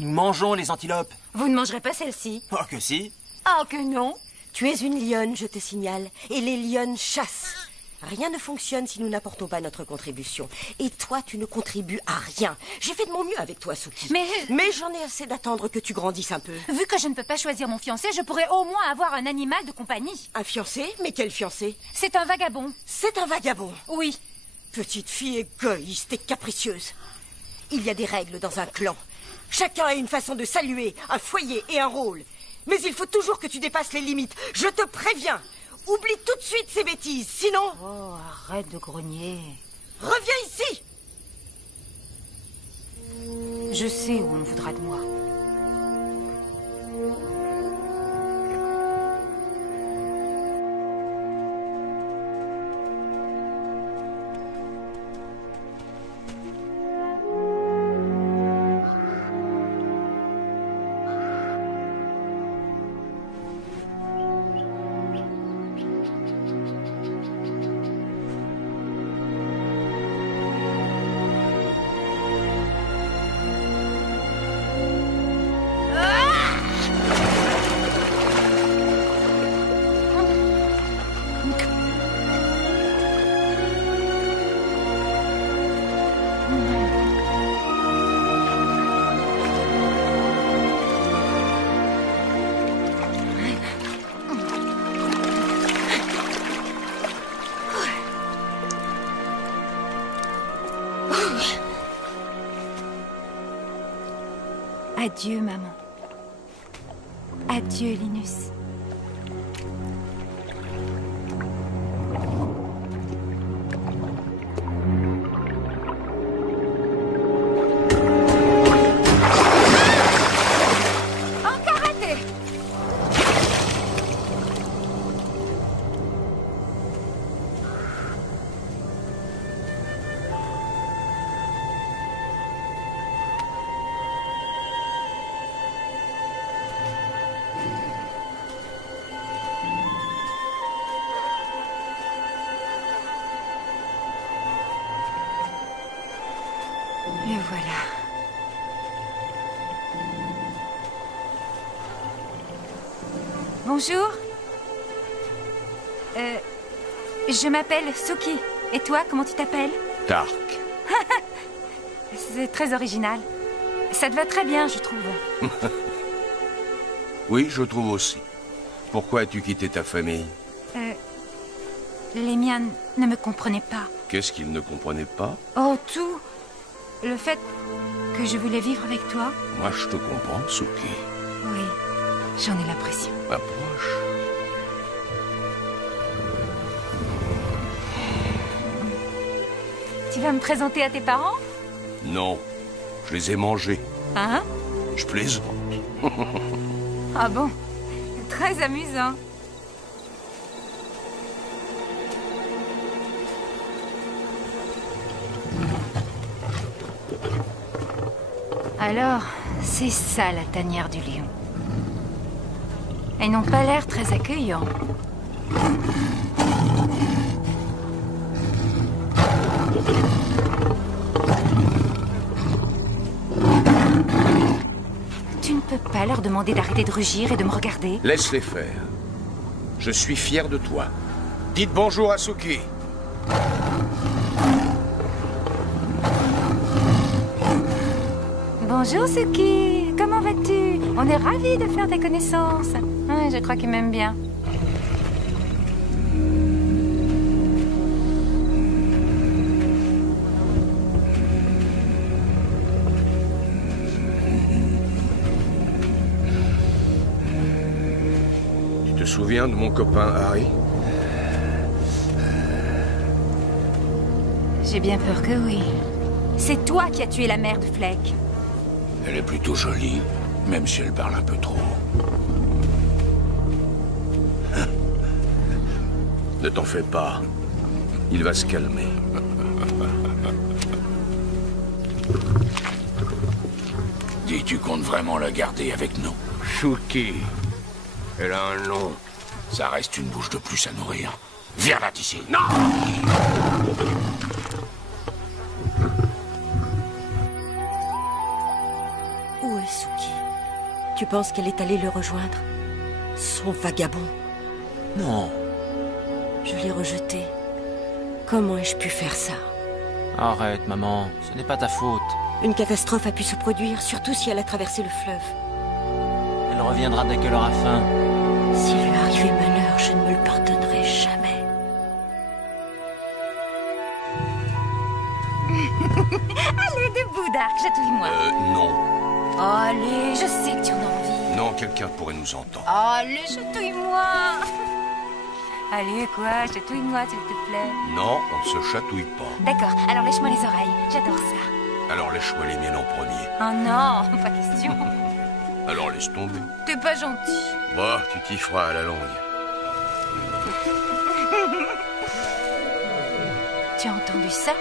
Nous mangeons les antilopes. Vous ne mangerez pas celle-ci. Oh que si. Oh que non. Tu es une lionne, je te signale. Et les lionnes chassent. Rien ne fonctionne si nous n'apportons pas notre contribution. Et toi, tu ne contribues à rien. J'ai fait de mon mieux avec toi, Suki. Mais j'en ai assez d'attendre que tu grandisses un peu. Vu que je ne peux pas choisir mon fiancé, je pourrais au moins avoir un animal de compagnie. Un fiancé? Mais quel fiancé? C'est un vagabond. C'est un vagabond? Oui. Petite fille égoïste et capricieuse. Il y a des règles dans un clan. Chacun a une façon de saluer, un foyer et un rôle. Mais il faut toujours que tu dépasses les limites. Je te préviens. Oublie tout de suite ces bêtises, sinon... Oh, arrête de grogner. Reviens ici! Je sais où on voudra de moi. Adieu, maman. Adieu, Linus. Encore raté. Le voilà. Bonjour. Je m'appelle Suki. Et toi, comment tu t'appelles? Tark. C'est très original. Ça te va très bien, je trouve. Oui, je trouve aussi. Pourquoi as-tu quitté ta famille? Les miens ne me comprenaient pas. Qu'est-ce qu'ils ne comprenaient pas? Oh, tout. Le fait que je voulais vivre avec toi. Moi, je te comprends, Suki. Oui, j'en ai l'impression. Approche. Tu vas me présenter à tes parents? Non, je les ai mangés. Hein? Je plaisante. Ah bon? Très amusant. Alors, c'est ça la tanière du lion. Ils n'ont pas l'air très accueillants. Tu ne peux pas leur demander d'arrêter de rugir et de me regarder? Laisse-les faire. Je suis fier de toi. Dites bonjour à Suki. Bonjour Suki, comment vas-tu? On est ravis de faire tes connaissances. Ouais, je crois qu'il m'aime bien. Tu te souviens de mon copain Harry? J'ai bien peur que oui. C'est toi qui as tué la mère de Fleck. Elle est plutôt jolie, même si elle parle un peu trop. Ne t'en fais pas. Il va se calmer. dis, tu comptes vraiment la garder avec nous? Suki. Elle a un nom. Ça reste une bouche de plus à nourrir. Viens là d'ici. Non! Où est Suki? Tu penses qu'elle est allée le rejoindre? Son vagabond. Non. Je l'ai rejeté. Comment ai-je pu faire ça? Arrête, maman. Ce n'est pas ta faute. Une catastrophe a pu se produire, surtout si elle a traversé le fleuve. Elle reviendra dès qu'elle aura faim. S'il lui arrivait malheur, je ne me le pardonnerai jamais. Allez, debout, Dark, chatouille-moi. Non. Allez, je sais que tu en as envie. Non, quelqu'un pourrait nous entendre. Allez, chatouille-moi. Allez, quoi, chatouille-moi, s'il te plaît. Non, on ne se chatouille pas. D'accord, alors lèche-moi les oreilles, j'adore ça. Alors lèche-moi les miennes en premier. Oh non, pas question. Alors laisse tomber. T'es pas gentil. Bah, tu t'y feras à la longue. Tu as entendu ça?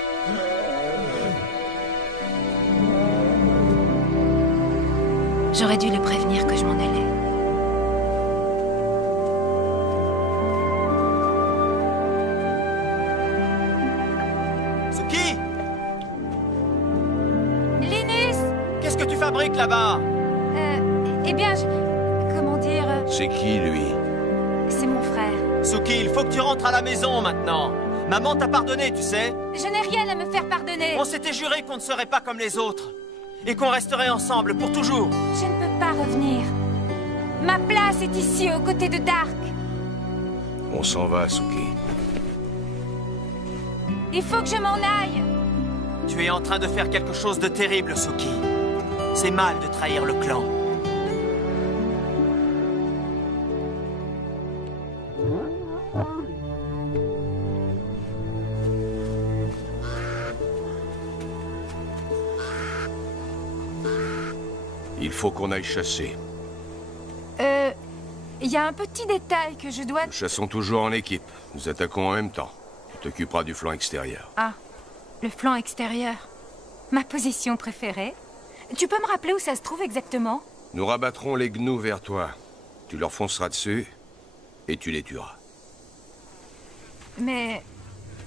J'aurais dû le prévenir que je m'en allais. Suki! Linus! Qu'est-ce que tu fabriques là-bas? Eh bien, comment dire... C'est qui, lui? C'est mon frère. Suki, il faut que tu rentres à la maison maintenant. Maman t'a pardonné, tu sais. Je n'ai rien à me faire pardonner. On s'était juré qu'on ne serait pas comme les autres. Et qu'on resterait ensemble pour toujours. Je ne peux pas revenir. Ma place est ici, aux côtés de Dark. On s'en va, Suki. Il faut que je m'en aille. Tu es en train de faire quelque chose de terrible, Suki. C'est mal de trahir le clan. Il faut qu'on aille chasser. Il y a un petit détail que je dois... Nous chassons toujours en équipe. Nous attaquons en même temps. Tu t'occuperas du flanc extérieur. Ah, le flanc extérieur. Ma position préférée. Tu peux me rappeler où ça se trouve exactement? Nous rabattrons les gnous vers toi. Tu leur fonceras dessus et tu les tueras. Mais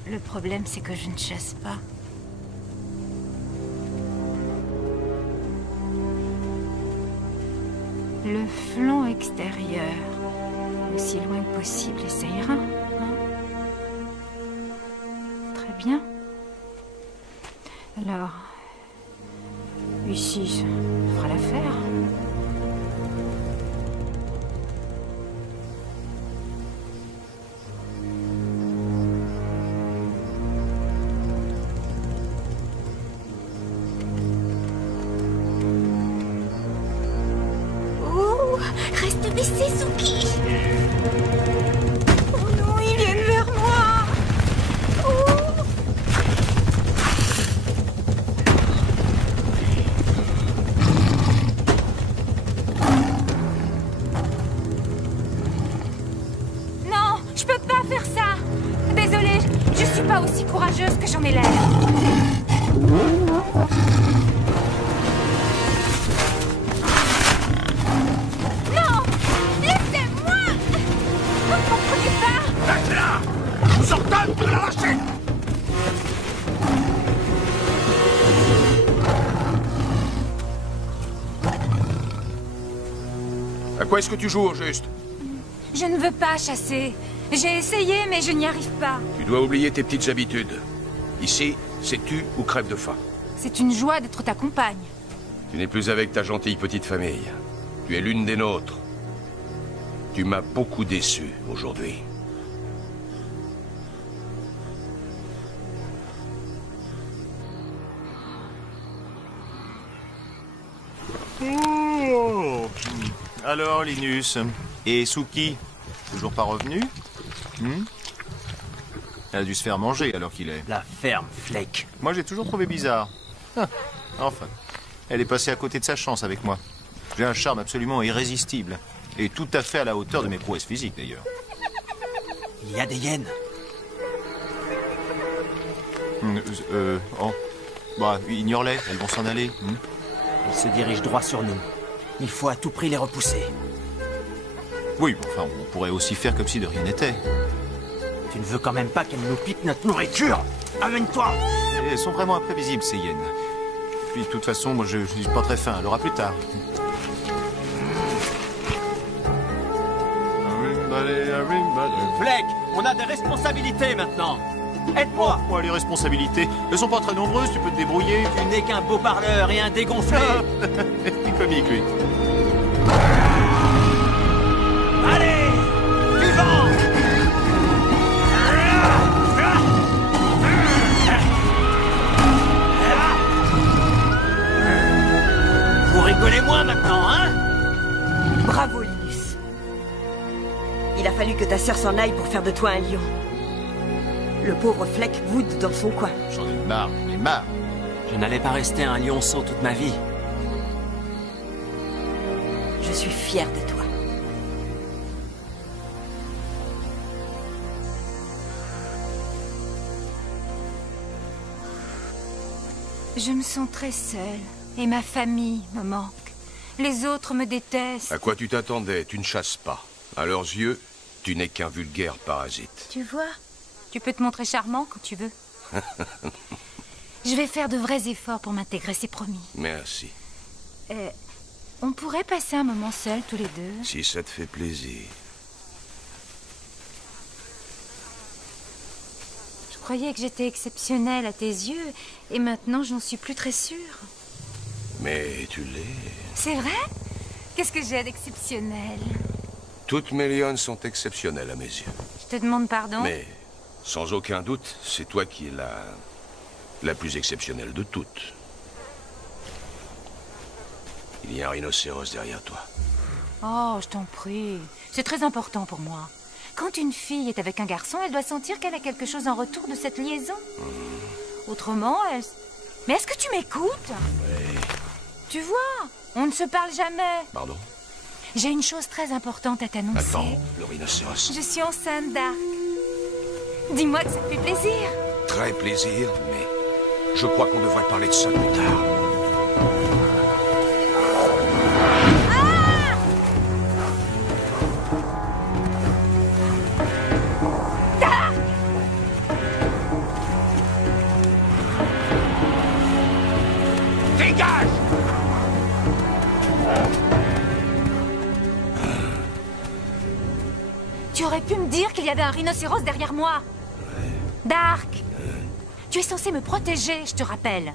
le problème, c'est que je ne chasse pas. Le flanc extérieur. Aussi loin que possible, et ça ira. Hein? Très bien. Alors... Ici, ça fera l'affaire. Reste baissé, Suki. Oh non, ils viennent vers moi. Oh. Non, je peux pas faire ça. Désolée, je suis pas aussi courageuse que j'en ai l'air. À quoi est-ce que tu joues au juste? Je ne veux pas chasser. J'ai essayé, mais je n'y arrive pas. Tu dois oublier tes petites habitudes. Ici, c'est tu ou crève de faim. C'est une joie d'être ta compagne. Tu n'es plus avec ta gentille petite famille. Tu es l'une des nôtres. Tu m'as beaucoup déçu aujourd'hui. Oh. Alors, Linus, et Suki, toujours pas revenu? Elle a dû se faire manger alors qu'il est. La ferme, Flake. Moi, j'ai toujours trouvé bizarre. Ah, enfin, elle est passée à côté de sa chance avec moi. J'ai un charme absolument irrésistible. Et tout à fait à la hauteur de mes prouesses physiques, d'ailleurs. Il y a des hyènes. Oh. Bah, ignore-les, elles vont s'en aller. Ils se dirigent droit sur nous. Il faut à tout prix les repousser. Oui, enfin, on pourrait aussi faire comme si de rien n'était. Tu ne veux quand même pas qu'elles nous piquent notre nourriture? Amène-toi! Et elles sont vraiment imprévisibles, ces hyènes. Puis, de toute façon, moi, je suis pas très faim. Elle aura plus tard. Fleck, on a des responsabilités maintenant. Aide-moi. Moi, les responsabilités, elles sont pas très nombreuses, tu peux te débrouiller. Tu n'es qu'un beau parleur et un dégonflé. C'est comique, lui. Allez, du vent. Vous rigolez moins maintenant, hein? Bravo, Linus. Il a fallu que ta sœur s'en aille pour faire de toi un lion. Le pauvre Fleck boude dans son coin. J'en ai marre, Je n'allais pas rester un lionceau toute ma vie. Je suis fière de toi. Je me sens très seule. Et ma famille me manque. Les autres me détestent. À quoi tu t'attendais? Tu ne chasses pas. À leurs yeux, tu n'es qu'un vulgaire parasite. Tu vois, tu peux te montrer charmant quand tu veux. Je vais faire de vrais efforts pour m'intégrer, c'est promis. Merci. On pourrait passer un moment seuls, tous les deux. Si ça te fait plaisir. Je croyais que j'étais exceptionnelle à tes yeux, et maintenant je n'en suis plus très sûre. Mais tu l'es. C'est vrai? Qu'est-ce que j'ai d'exceptionnel? Toutes mes lionnes sont exceptionnelles à mes yeux. Je te demande pardon? Mais, sans aucun doute, c'est toi qui es la plus exceptionnelle de toutes. Il y a un rhinocéros derrière toi. Oh, je t'en prie. C'est très important pour moi. Quand une fille est avec un garçon, elle doit sentir qu'elle a quelque chose en retour de cette liaison. Autrement, elle... Mais est-ce que tu m'écoutes? Oui. Tu vois, on ne se parle jamais. Pardon? J'ai une chose très importante à t'annoncer. Attends, le rhinocéros. Je suis enceinte d'Arc. Dis-moi que ça te fait plaisir. Très plaisir, mais je crois qu'on devrait parler de ça plus tard. Dégage! Tu aurais pu me dire qu'il y avait un rhinocéros derrière moi. Dark, tu es censé me protéger, je te rappelle.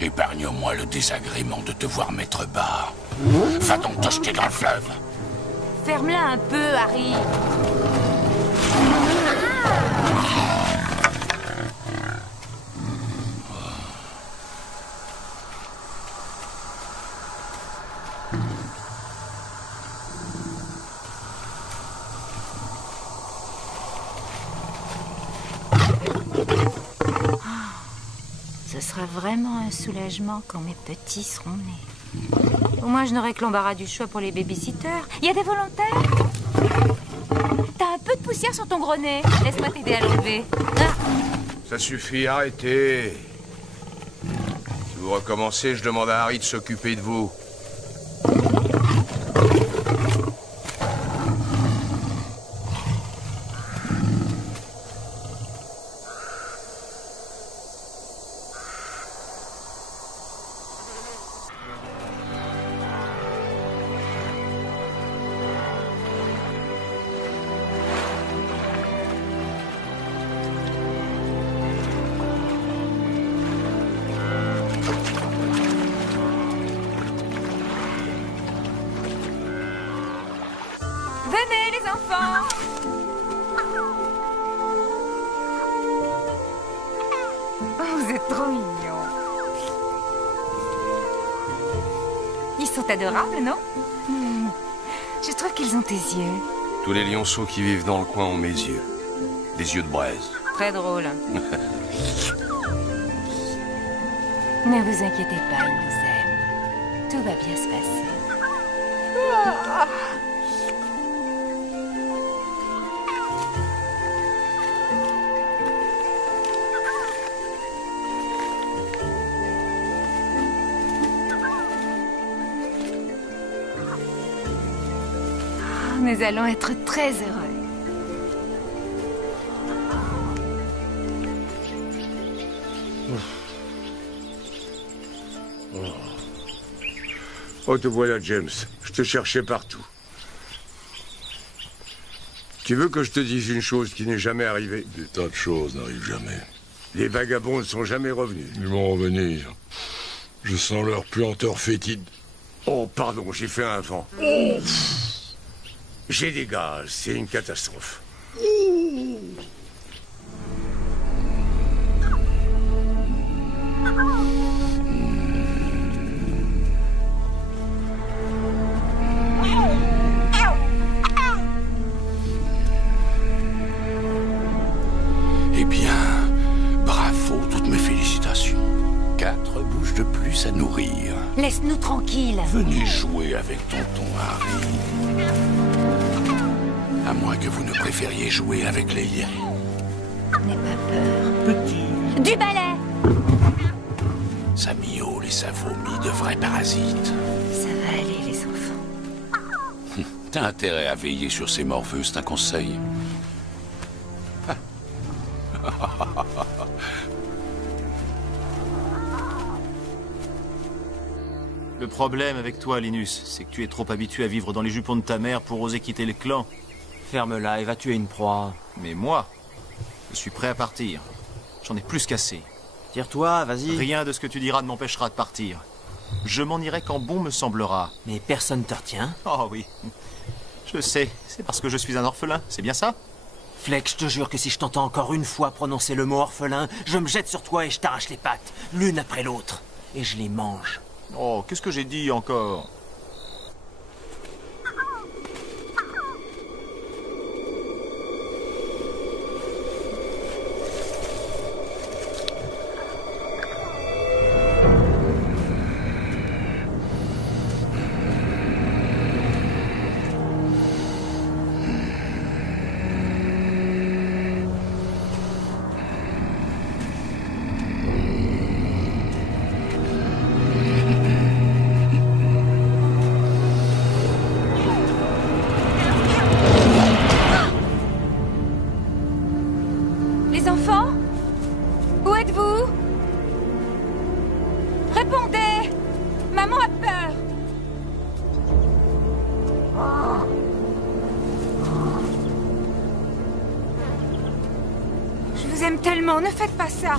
Épargne-moi le désagrément de te voir mettre bas. Va donc te jeter dans le fleuve. Ferme-la un peu, Harry. Ce sera vraiment un soulagement quand mes petits seront nés. Au moins, je n'aurai que l'embarras du choix pour les babysitters. Il y a des volontaires? T'as un peu de poussière sur ton gros nez. Laisse-moi t'aider à l'enlever. Ah. Ça suffit, arrêtez. Si vous recommencez, je demande à Harry de s'occuper de vous. Venez, les enfants! Oh, vous êtes trop mignons. Ils sont adorables, non? Je trouve qu'ils ont tes yeux. Tous les lionceaux qui vivent dans le coin ont mes yeux. Des yeux de braise. Très drôle. Ne vous inquiétez pas, il nous aime. Tout va bien se passer. Nous allons être très heureux. Oh, te voilà, James. Je te cherchais partout. Tu veux que je te dise une chose qui n'est jamais arrivée? Des tas de choses n'arrivent jamais. Les vagabonds ne sont jamais revenus. Ils vont revenir. Je sens leur puanteur fétide. Oh, pardon, j'ai fait un vent. J'ai des gaz, c'est une catastrophe. Eh bien, bravo, toutes mes félicitations. 4 bouches de plus à nourrir. Laisse-nous tranquilles. Venez jouer avec tonton Harry. À moins que vous ne préfériez jouer avec les liens. N'aie pas peur. Petit. Du balai. Ça miaule et ça vomit de vrais parasites. Ça va aller, les enfants. T'as intérêt à veiller sur ces morveux, c'est un conseil. Le problème avec toi, Linus, c'est que tu es trop habitué à vivre dans les jupons de ta mère pour oser quitter le clan. Ferme-la et va tuer une proie. Mais moi, je suis prêt à partir. J'en ai plus qu'assez. Tire-toi, vas-y. Rien de ce que tu diras ne m'empêchera de partir. Je m'en irai quand bon me semblera. Mais personne te retient. Oh oui. Je sais, c'est parce que je suis un orphelin, c'est bien ça? Fleck, je te jure que si je t'entends encore une fois prononcer le mot orphelin, je me jette sur toi et je t'arrache les pattes, l'une après l'autre. Et je les mange. Oh, qu'est-ce que j'ai dit encore? Les enfants? Où êtes-vous? Répondez! Maman a peur! Je vous aime tellement, ne faites pas ça!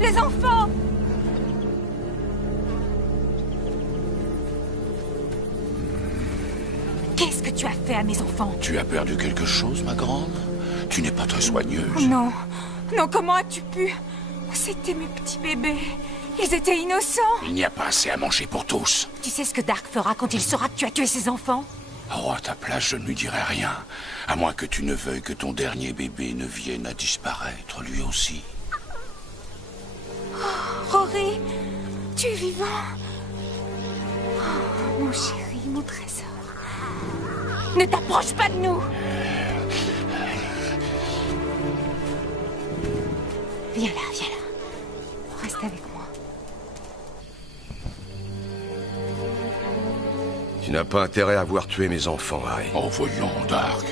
Les enfants! Qu'est-ce que tu as fait à mes enfants? Tu as perdu quelque chose, ma grande? Tu n'es pas très soigneuse. Non, non, comment as-tu pu? C'était mes petits bébés. Ils étaient innocents. Il n'y a pas assez à manger pour tous. Tu sais ce que Dark fera quand il saura que tu as tué ses enfants? Oh, à ta place, je ne lui dirai rien. À moins que tu ne veuilles que ton dernier bébé ne vienne à disparaître, lui aussi. Oh, Rory, tu es vivant. Oh, mon chéri, mon trésor. Ne t'approche pas de nous. Viens là, viens là. Reste avec moi. Tu n'as pas intérêt à avoir tué mes enfants, Harry. Oh, voyons, Dark.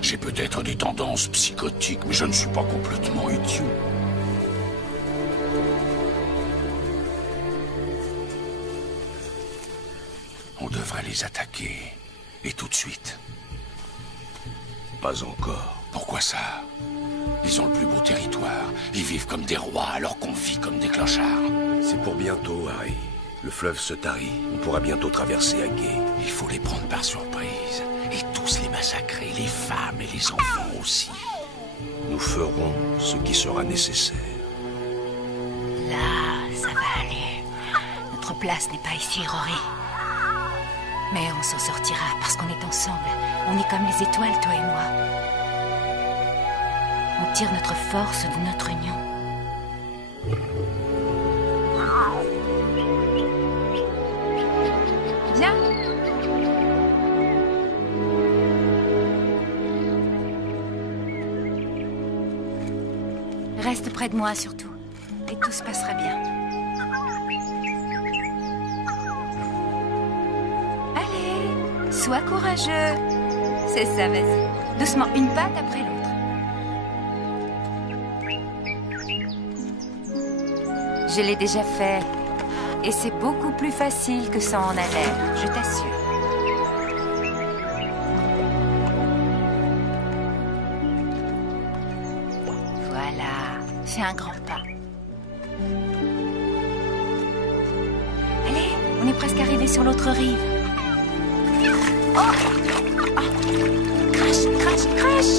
J'ai peut-être des tendances psychotiques, mais je ne suis pas complètement idiot. On devrait les attaquer. Et tout de suite. Pas encore. Pourquoi ça? Ils ont le plus beau territoire. Ils vivent comme des rois alors qu'on vit comme des clochards. C'est pour bientôt, Harry. Le fleuve se tarit. On pourra bientôt traverser à gué. Il faut les prendre par surprise. Et tous les massacrer, les femmes et les enfants aussi. Nous ferons ce qui sera nécessaire. Là, ça va aller. Notre place n'est pas ici, Rory. Mais on s'en sortira parce qu'on est ensemble. On est comme les étoiles, toi et moi. On tire notre force de notre union. Reste près de moi surtout. Et tout se passera bien. Allez, sois courageux. C'est ça, vas-y. Doucement, une patte après l'autre. Je l'ai déjà fait. Et c'est beaucoup plus facile que ça en a l'air, je t'assure. Voilà, fais un grand pas. Allez, on est presque arrivé sur l'autre rive. Oh, oh. Crash, crash, crash.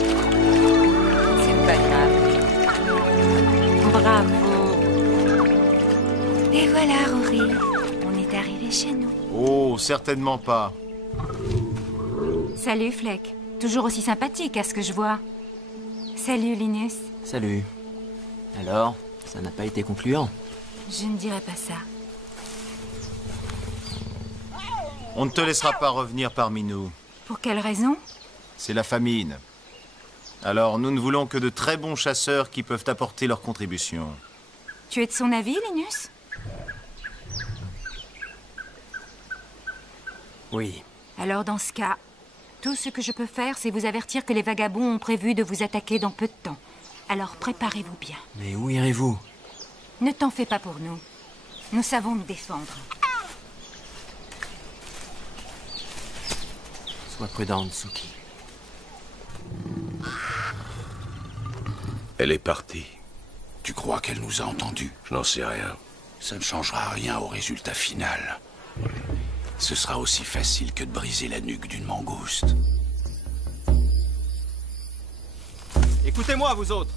C'est pas grave. Bravo. Et voilà, Rory. On est arrivé chez nous. Oh, certainement pas. Salut, Fleck. Toujours aussi sympathique à ce que je vois. Salut, Linus. Salut. Alors, ça n'a pas été concluant? Je ne dirais pas ça. On ne te laissera pas revenir parmi nous. Pour quelle raison? C'est la famine. Alors, nous ne voulons que de très bons chasseurs qui peuvent apporter leur contribution. Tu es de son avis, Linus? Oui. Alors dans ce cas, tout ce que je peux faire, c'est vous avertir que les vagabonds ont prévu de vous attaquer dans peu de temps. Alors préparez-vous bien. Mais où irez-vous? Ne t'en fais pas pour nous. Nous savons nous défendre. Sois prudente, Suki. Elle est partie. Tu crois qu'elle nous a entendus? Je n'en sais rien. Ça ne changera rien au résultat final. Ce sera aussi facile que de briser la nuque d'une mangouste. Écoutez-moi, vous autres.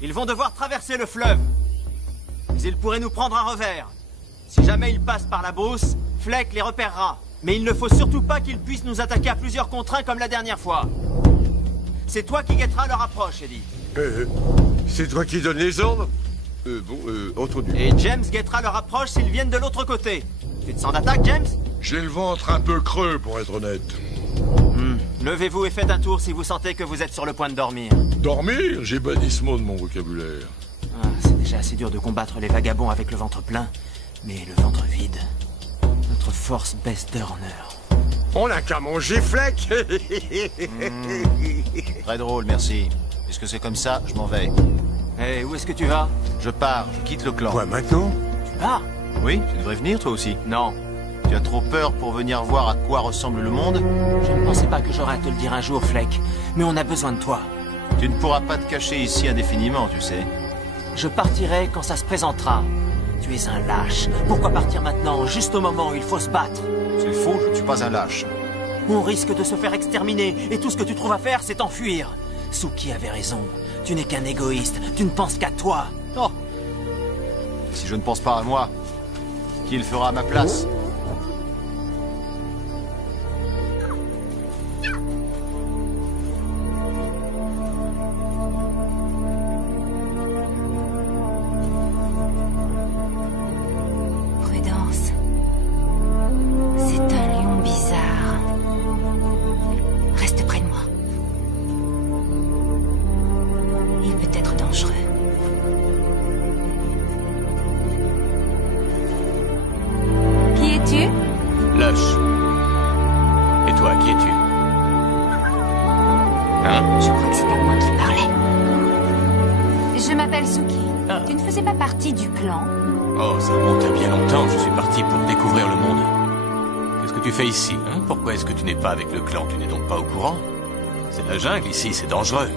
Ils vont devoir traverser le fleuve. Mais ils pourraient nous prendre un revers. Si jamais ils passent par la brousse, Fleck les repérera. Mais il ne faut surtout pas qu'ils puissent nous attaquer à plusieurs contre un comme la dernière fois. C'est toi qui guetteras leur approche, Eddie. C'est toi qui donnes les ordres? Entendu. Et James guettera leur approche s'ils viennent de l'autre côté. Tu te sens d'attaque, James? J'ai le ventre un peu creux, pour être honnête. Levez-vous et faites un tour si vous sentez que vous êtes sur le point de dormir. Dormir? J'ai banni ce mot de mon vocabulaire. Ah, c'est déjà assez dur de combattre les vagabonds avec le ventre plein. Mais le ventre vide, notre force baisse d'heure en heure. On n'a qu'à manger, Fleck. Très drôle, merci. Puisque c'est comme ça, je m'en vais. Hé, où est-ce que tu vas? Je pars, je quitte le clan. Quoi, maintenant? Tu pars? Oui, tu devrais venir toi aussi. Non. Tu as trop peur pour venir voir à quoi ressemble le monde? Je ne pensais pas que j'aurais à te le dire un jour, Fleck. Mais on a besoin de toi. Tu ne pourras pas te cacher ici indéfiniment, tu sais. Je partirai quand ça se présentera. Tu es un lâche. Pourquoi partir maintenant, juste au moment où il faut se battre? C'est faux, je ne suis pas un lâche. On risque de se faire exterminer, et tout ce que tu trouves à faire, c'est t'enfuir. Suki avait raison. Tu n'es qu'un égoïste. Tu ne penses qu'à toi. Oh. Si je ne pense pas à moi, qui le fera à ma place? Prudence. C'est un lion bizarre. Reste près de moi. Il peut être dangereux. Qui es-tu? Lâche. Et toi, qui es-tu? Hein? Je crois que c'était moi qui parlais. Je m'appelle Suki. Tu ne faisais pas partie du clan? Oh, ça remonte à bien longtemps. Je suis parti pour découvrir le monde. Qu'est-ce que tu fais ici, hein? Pourquoi est-ce que tu n'es pas avec le clan? Tu n'es donc pas au courant? C'est la jungle ici, c'est dangereux.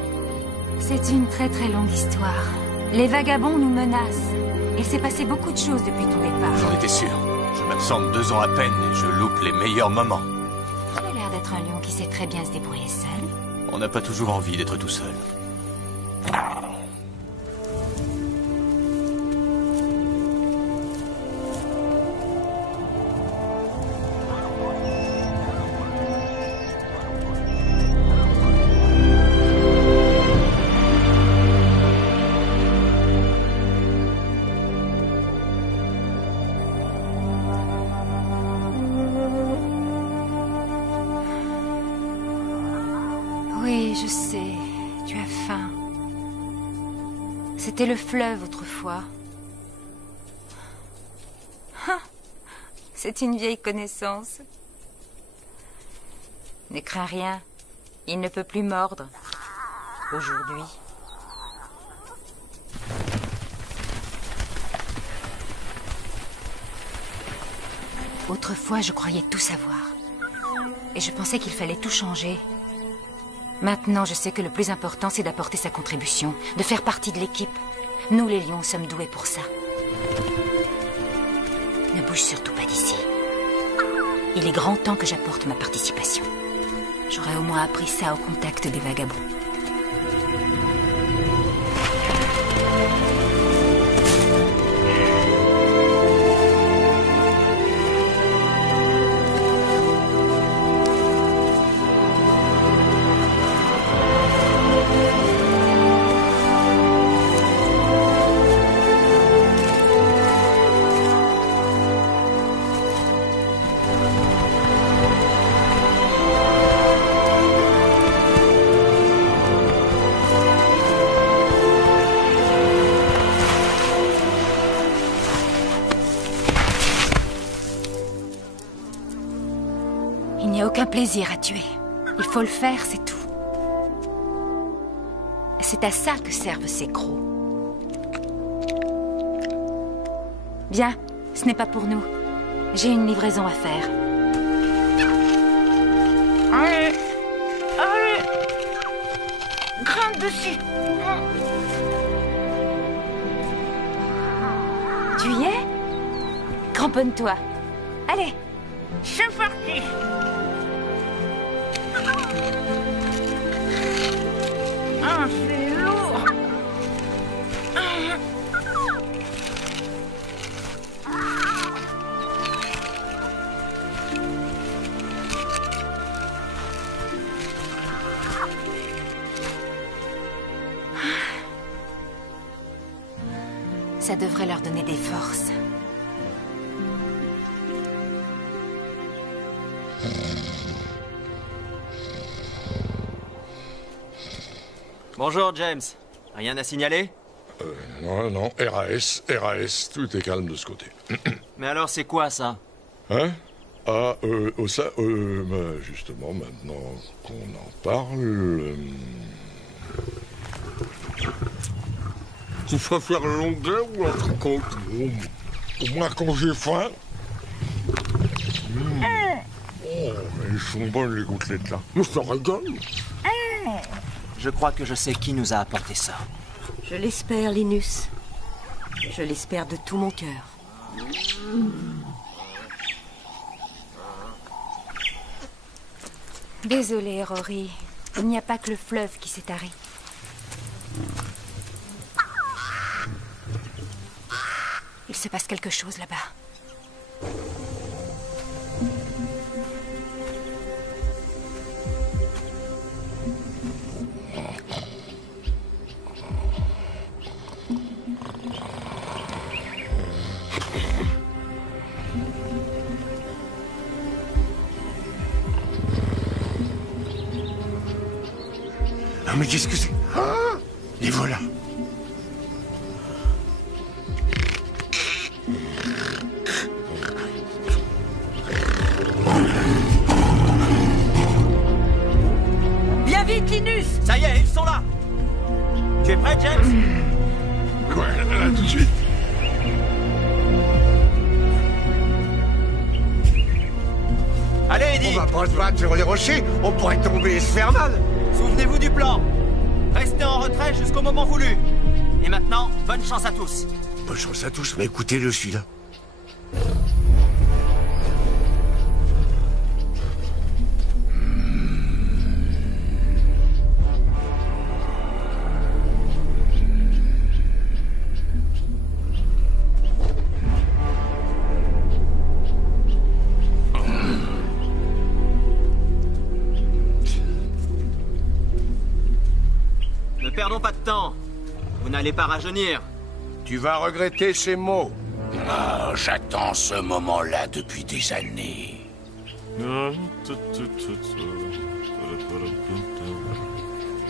C'est une très très longue histoire. Les vagabonds nous menacent. Il s'est passé beaucoup de choses depuis ton départ. J'en étais sûr. Je m'absente 2 ans à peine et je loupe les meilleurs moments. Tu as l'air d'être un lion qui sait très bien se débrouiller seul. On n'a pas toujours envie d'être tout seul. Oui, je sais. Tu as faim. C'était le fleuve autrefois. Ah, c'est une vieille connaissance. Ne crains rien. Il ne peut plus mordre. Aujourd'hui. Autrefois, je croyais tout savoir. Et je pensais qu'il fallait tout changer. Maintenant, je sais que le plus important, c'est d'apporter sa contribution, de faire partie de l'équipe. Nous, les lions, sommes doués pour ça. Ne bouge surtout pas d'ici. Il est grand temps que j'apporte ma participation. J'aurais au moins appris ça au contact des vagabonds. Aucun plaisir à tuer. Il faut le faire, c'est tout. C'est à ça que servent ces crocs. Bien, ce n'est pas pour nous. J'ai une livraison à faire. Allez, allez, grimpe dessus. Tu y es? Cramponne-toi. Allez. C'est parti. Ah, c'est lourd. Ça devrait leur donner des forces. Bonjour, James. Rien à signaler? Non, RAS, tout est calme de ce côté. Mais alors, c'est quoi, ça? Hein? Ça, justement, maintenant qu'on en parle... Tu préfères l'onglet ou la tricote? Au moins quand j'ai faim. Oh, elles sont bonnes, les gouttelettes, là. Mais ça rigole. Je crois que je sais qui nous a apporté ça. Je l'espère, Linus. Je l'espère de tout mon cœur. Désolée, Rory. Il n'y a pas que le fleuve qui s'est taré. Il se passe quelque chose là-bas. Ah, mais qu'est-ce que c'est? Ah, les voilà. Viens vite, Linus! Ça y est, ils sont là! Tu es prêt, James? Ouais, là, tout de suite. Allez, Eddie! On va pas se battre sur les rochers, on pourrait tomber et se faire mal. Souvenez-vous du plan. Restez en retrait jusqu'au moment voulu. Et maintenant, bonne chance à tous. Bonne chance à tous, mais écoutez-le, celui-là. Ne perdons pas de temps. Vous n'allez pas rajeunir. Tu vas regretter ces mots. Ah, j'attends ce moment-là depuis des années.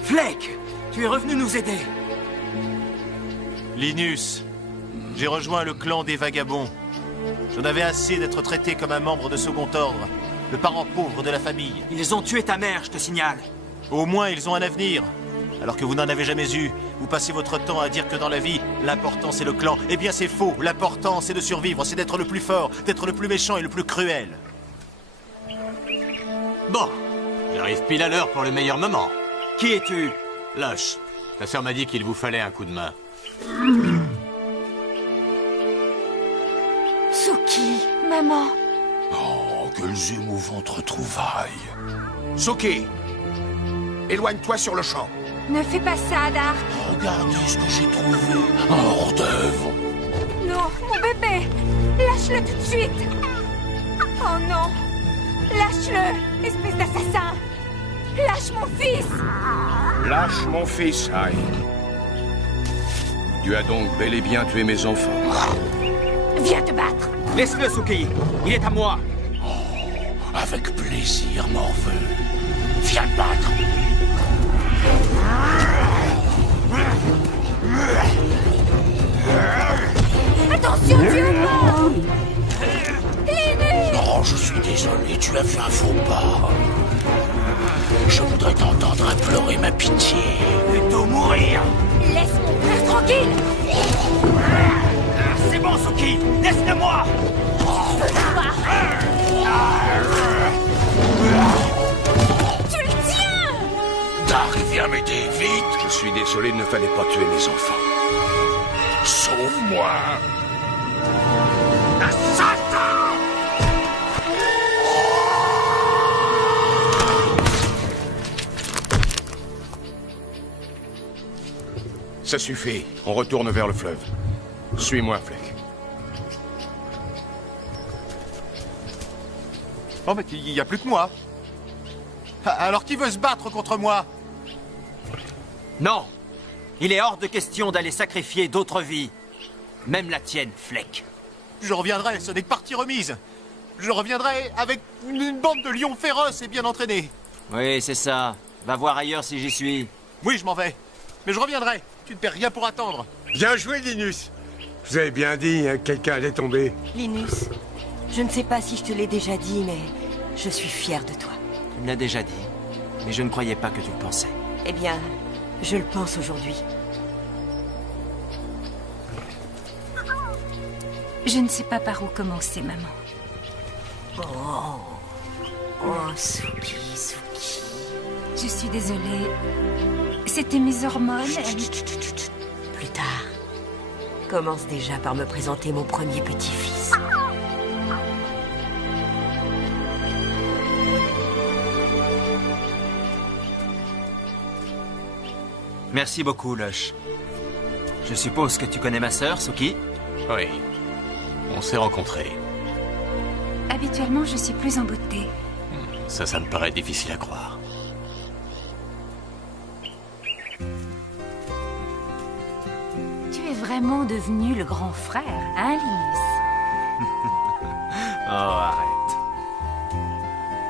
Fleck, tu es revenu nous aider. Linus, j'ai rejoint le clan des vagabonds. J'en avais assez d'être traité comme un membre de second ordre, le parent pauvre de la famille. Ils ont tué ta mère, je te signale. Au moins, ils ont un avenir. Alors que vous n'en avez jamais eu, vous passez votre temps à dire que dans la vie, l'important c'est le clan. Eh bien c'est faux, l'important c'est de survivre, c'est d'être le plus fort, d'être le plus méchant et le plus cruel. Bon, j'arrive pile à l'heure pour le meilleur moment. Qui es-tu? Lush, ta sœur m'a dit qu'il vous fallait un coup de main. Suki, maman. Oh, quelles émouvantes retrouvailles. Suki, éloigne-toi sur le champ. Ne fais pas ça, Dark. Regardez ce que j'ai trouvé. Un hors-d'œuvre. Non, mon bébé. Lâche-le tout de suite. Oh non. Lâche-le, espèce d'assassin. Lâche mon fils. Lâche mon fils, Aïe. Tu as donc bel et bien tué mes enfants. Viens te battre. Laisse-le, Suki. Il est à moi. Oh, avec plaisir, morveux. Viens te battre. Attention, tu es mort. Linus. Non, je suis désolé, tu as fait un faux pas. Je voudrais t'entendre implorer ma pitié. Plutôt mourir. Laisse mon frère tranquille. C'est bon, Suki. Laisse-le-moi. Tu le tiens. Dark, viens m'aider, vite. Je suis désolé, il ne fallait pas tuer mes enfants. Sauve-moi. Ça suffit, on retourne vers le fleuve. Suis-moi, Fleck. Oh, mais il n'y a plus que moi. Alors qui veut se battre contre moi? Non. Il est hors de question d'aller sacrifier d'autres vies. Même la tienne, Fleck. Je reviendrai, ce n'est que partie remise. Je reviendrai avec une bande de lions féroces et bien entraînés. Oui, c'est ça. Va voir ailleurs si j'y suis. Oui, je m'en vais. Mais je reviendrai. Tu ne perds rien pour attendre. Bien joué, Linus. Je vous avais bien dit, hein, quelqu'un allait tomber. Linus, je ne sais pas si je te l'ai déjà dit, mais je suis fière de toi. Tu me l'as déjà dit, mais je ne croyais pas que tu le pensais. Eh bien, je le pense aujourd'hui. Je ne sais pas par où commencer, maman. Oh, Suki, Suki. Je suis désolée. C'était mes hormones. Plus tard. Commence déjà par me présenter mon premier petit-fils. Merci beaucoup, Lush. Je suppose que tu connais ma sœur, Suki? Oui. On s'est rencontrés. Habituellement, je suis plus en beauté. Ça me paraît difficile à croire. Tu es vraiment devenu le grand frère, hein, Linus? Oh, arrête.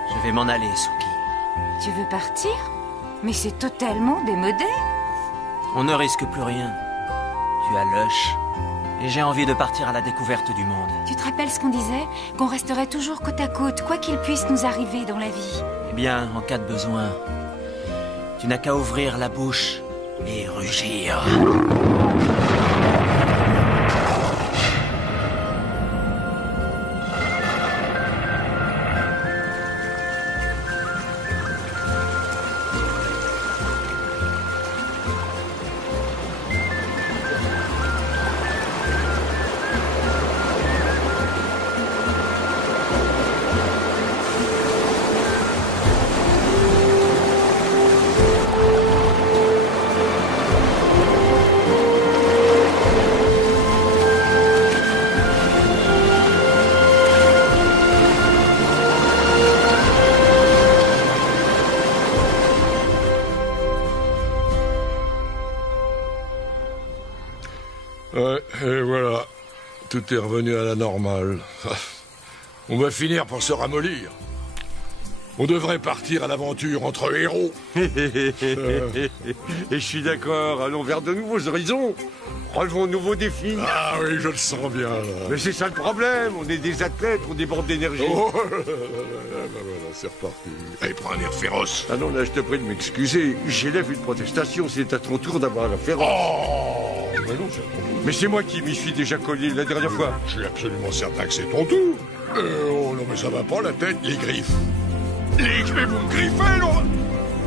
Je vais m'en aller, Suki. Tu veux partir? Mais c'est totalement démodé. On ne risque plus rien. Tu as Lush. Et j'ai envie de partir à la découverte du monde. Tu te rappelles ce qu'on disait? Qu'on resterait toujours côte à côte, quoi qu'il puisse nous arriver dans la vie. Eh bien, en cas de besoin, tu n'as qu'à ouvrir la bouche et rugir. Ouais, et voilà. Tout est revenu à la normale. On va finir par se ramollir. On devrait partir à l'aventure entre héros. Et je suis d'accord, allons vers de nouveaux horizons. Relevons de nouveaux défis. Ah oui, je le sens bien, là. Mais c'est ça le problème, on est des athlètes, on déborde d'énergie. Oh, voilà, c'est reparti. Allez, prends un air féroce. Ah non, là, je te prie de m'excuser. J'élève une protestation, c'est à ton tour d'avoir un féroce. Oh, mais non, c'est à ton tour. Mais c'est moi qui m'y suis déjà collé la dernière fois. Je suis absolument certain que c'est ton tour. Oh non, mais ça va pas la tête, les griffes. Les griffes, vous me griffez, là.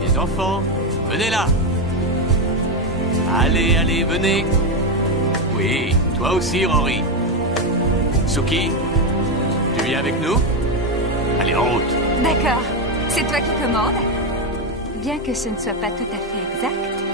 Les enfants, venez là. Allez, allez, venez. Oui, toi aussi, Rory. Suki, tu viens avec nous? Allez, en route. D'accord. C'est toi qui commandes? Bien que ce ne soit pas tout à fait exact,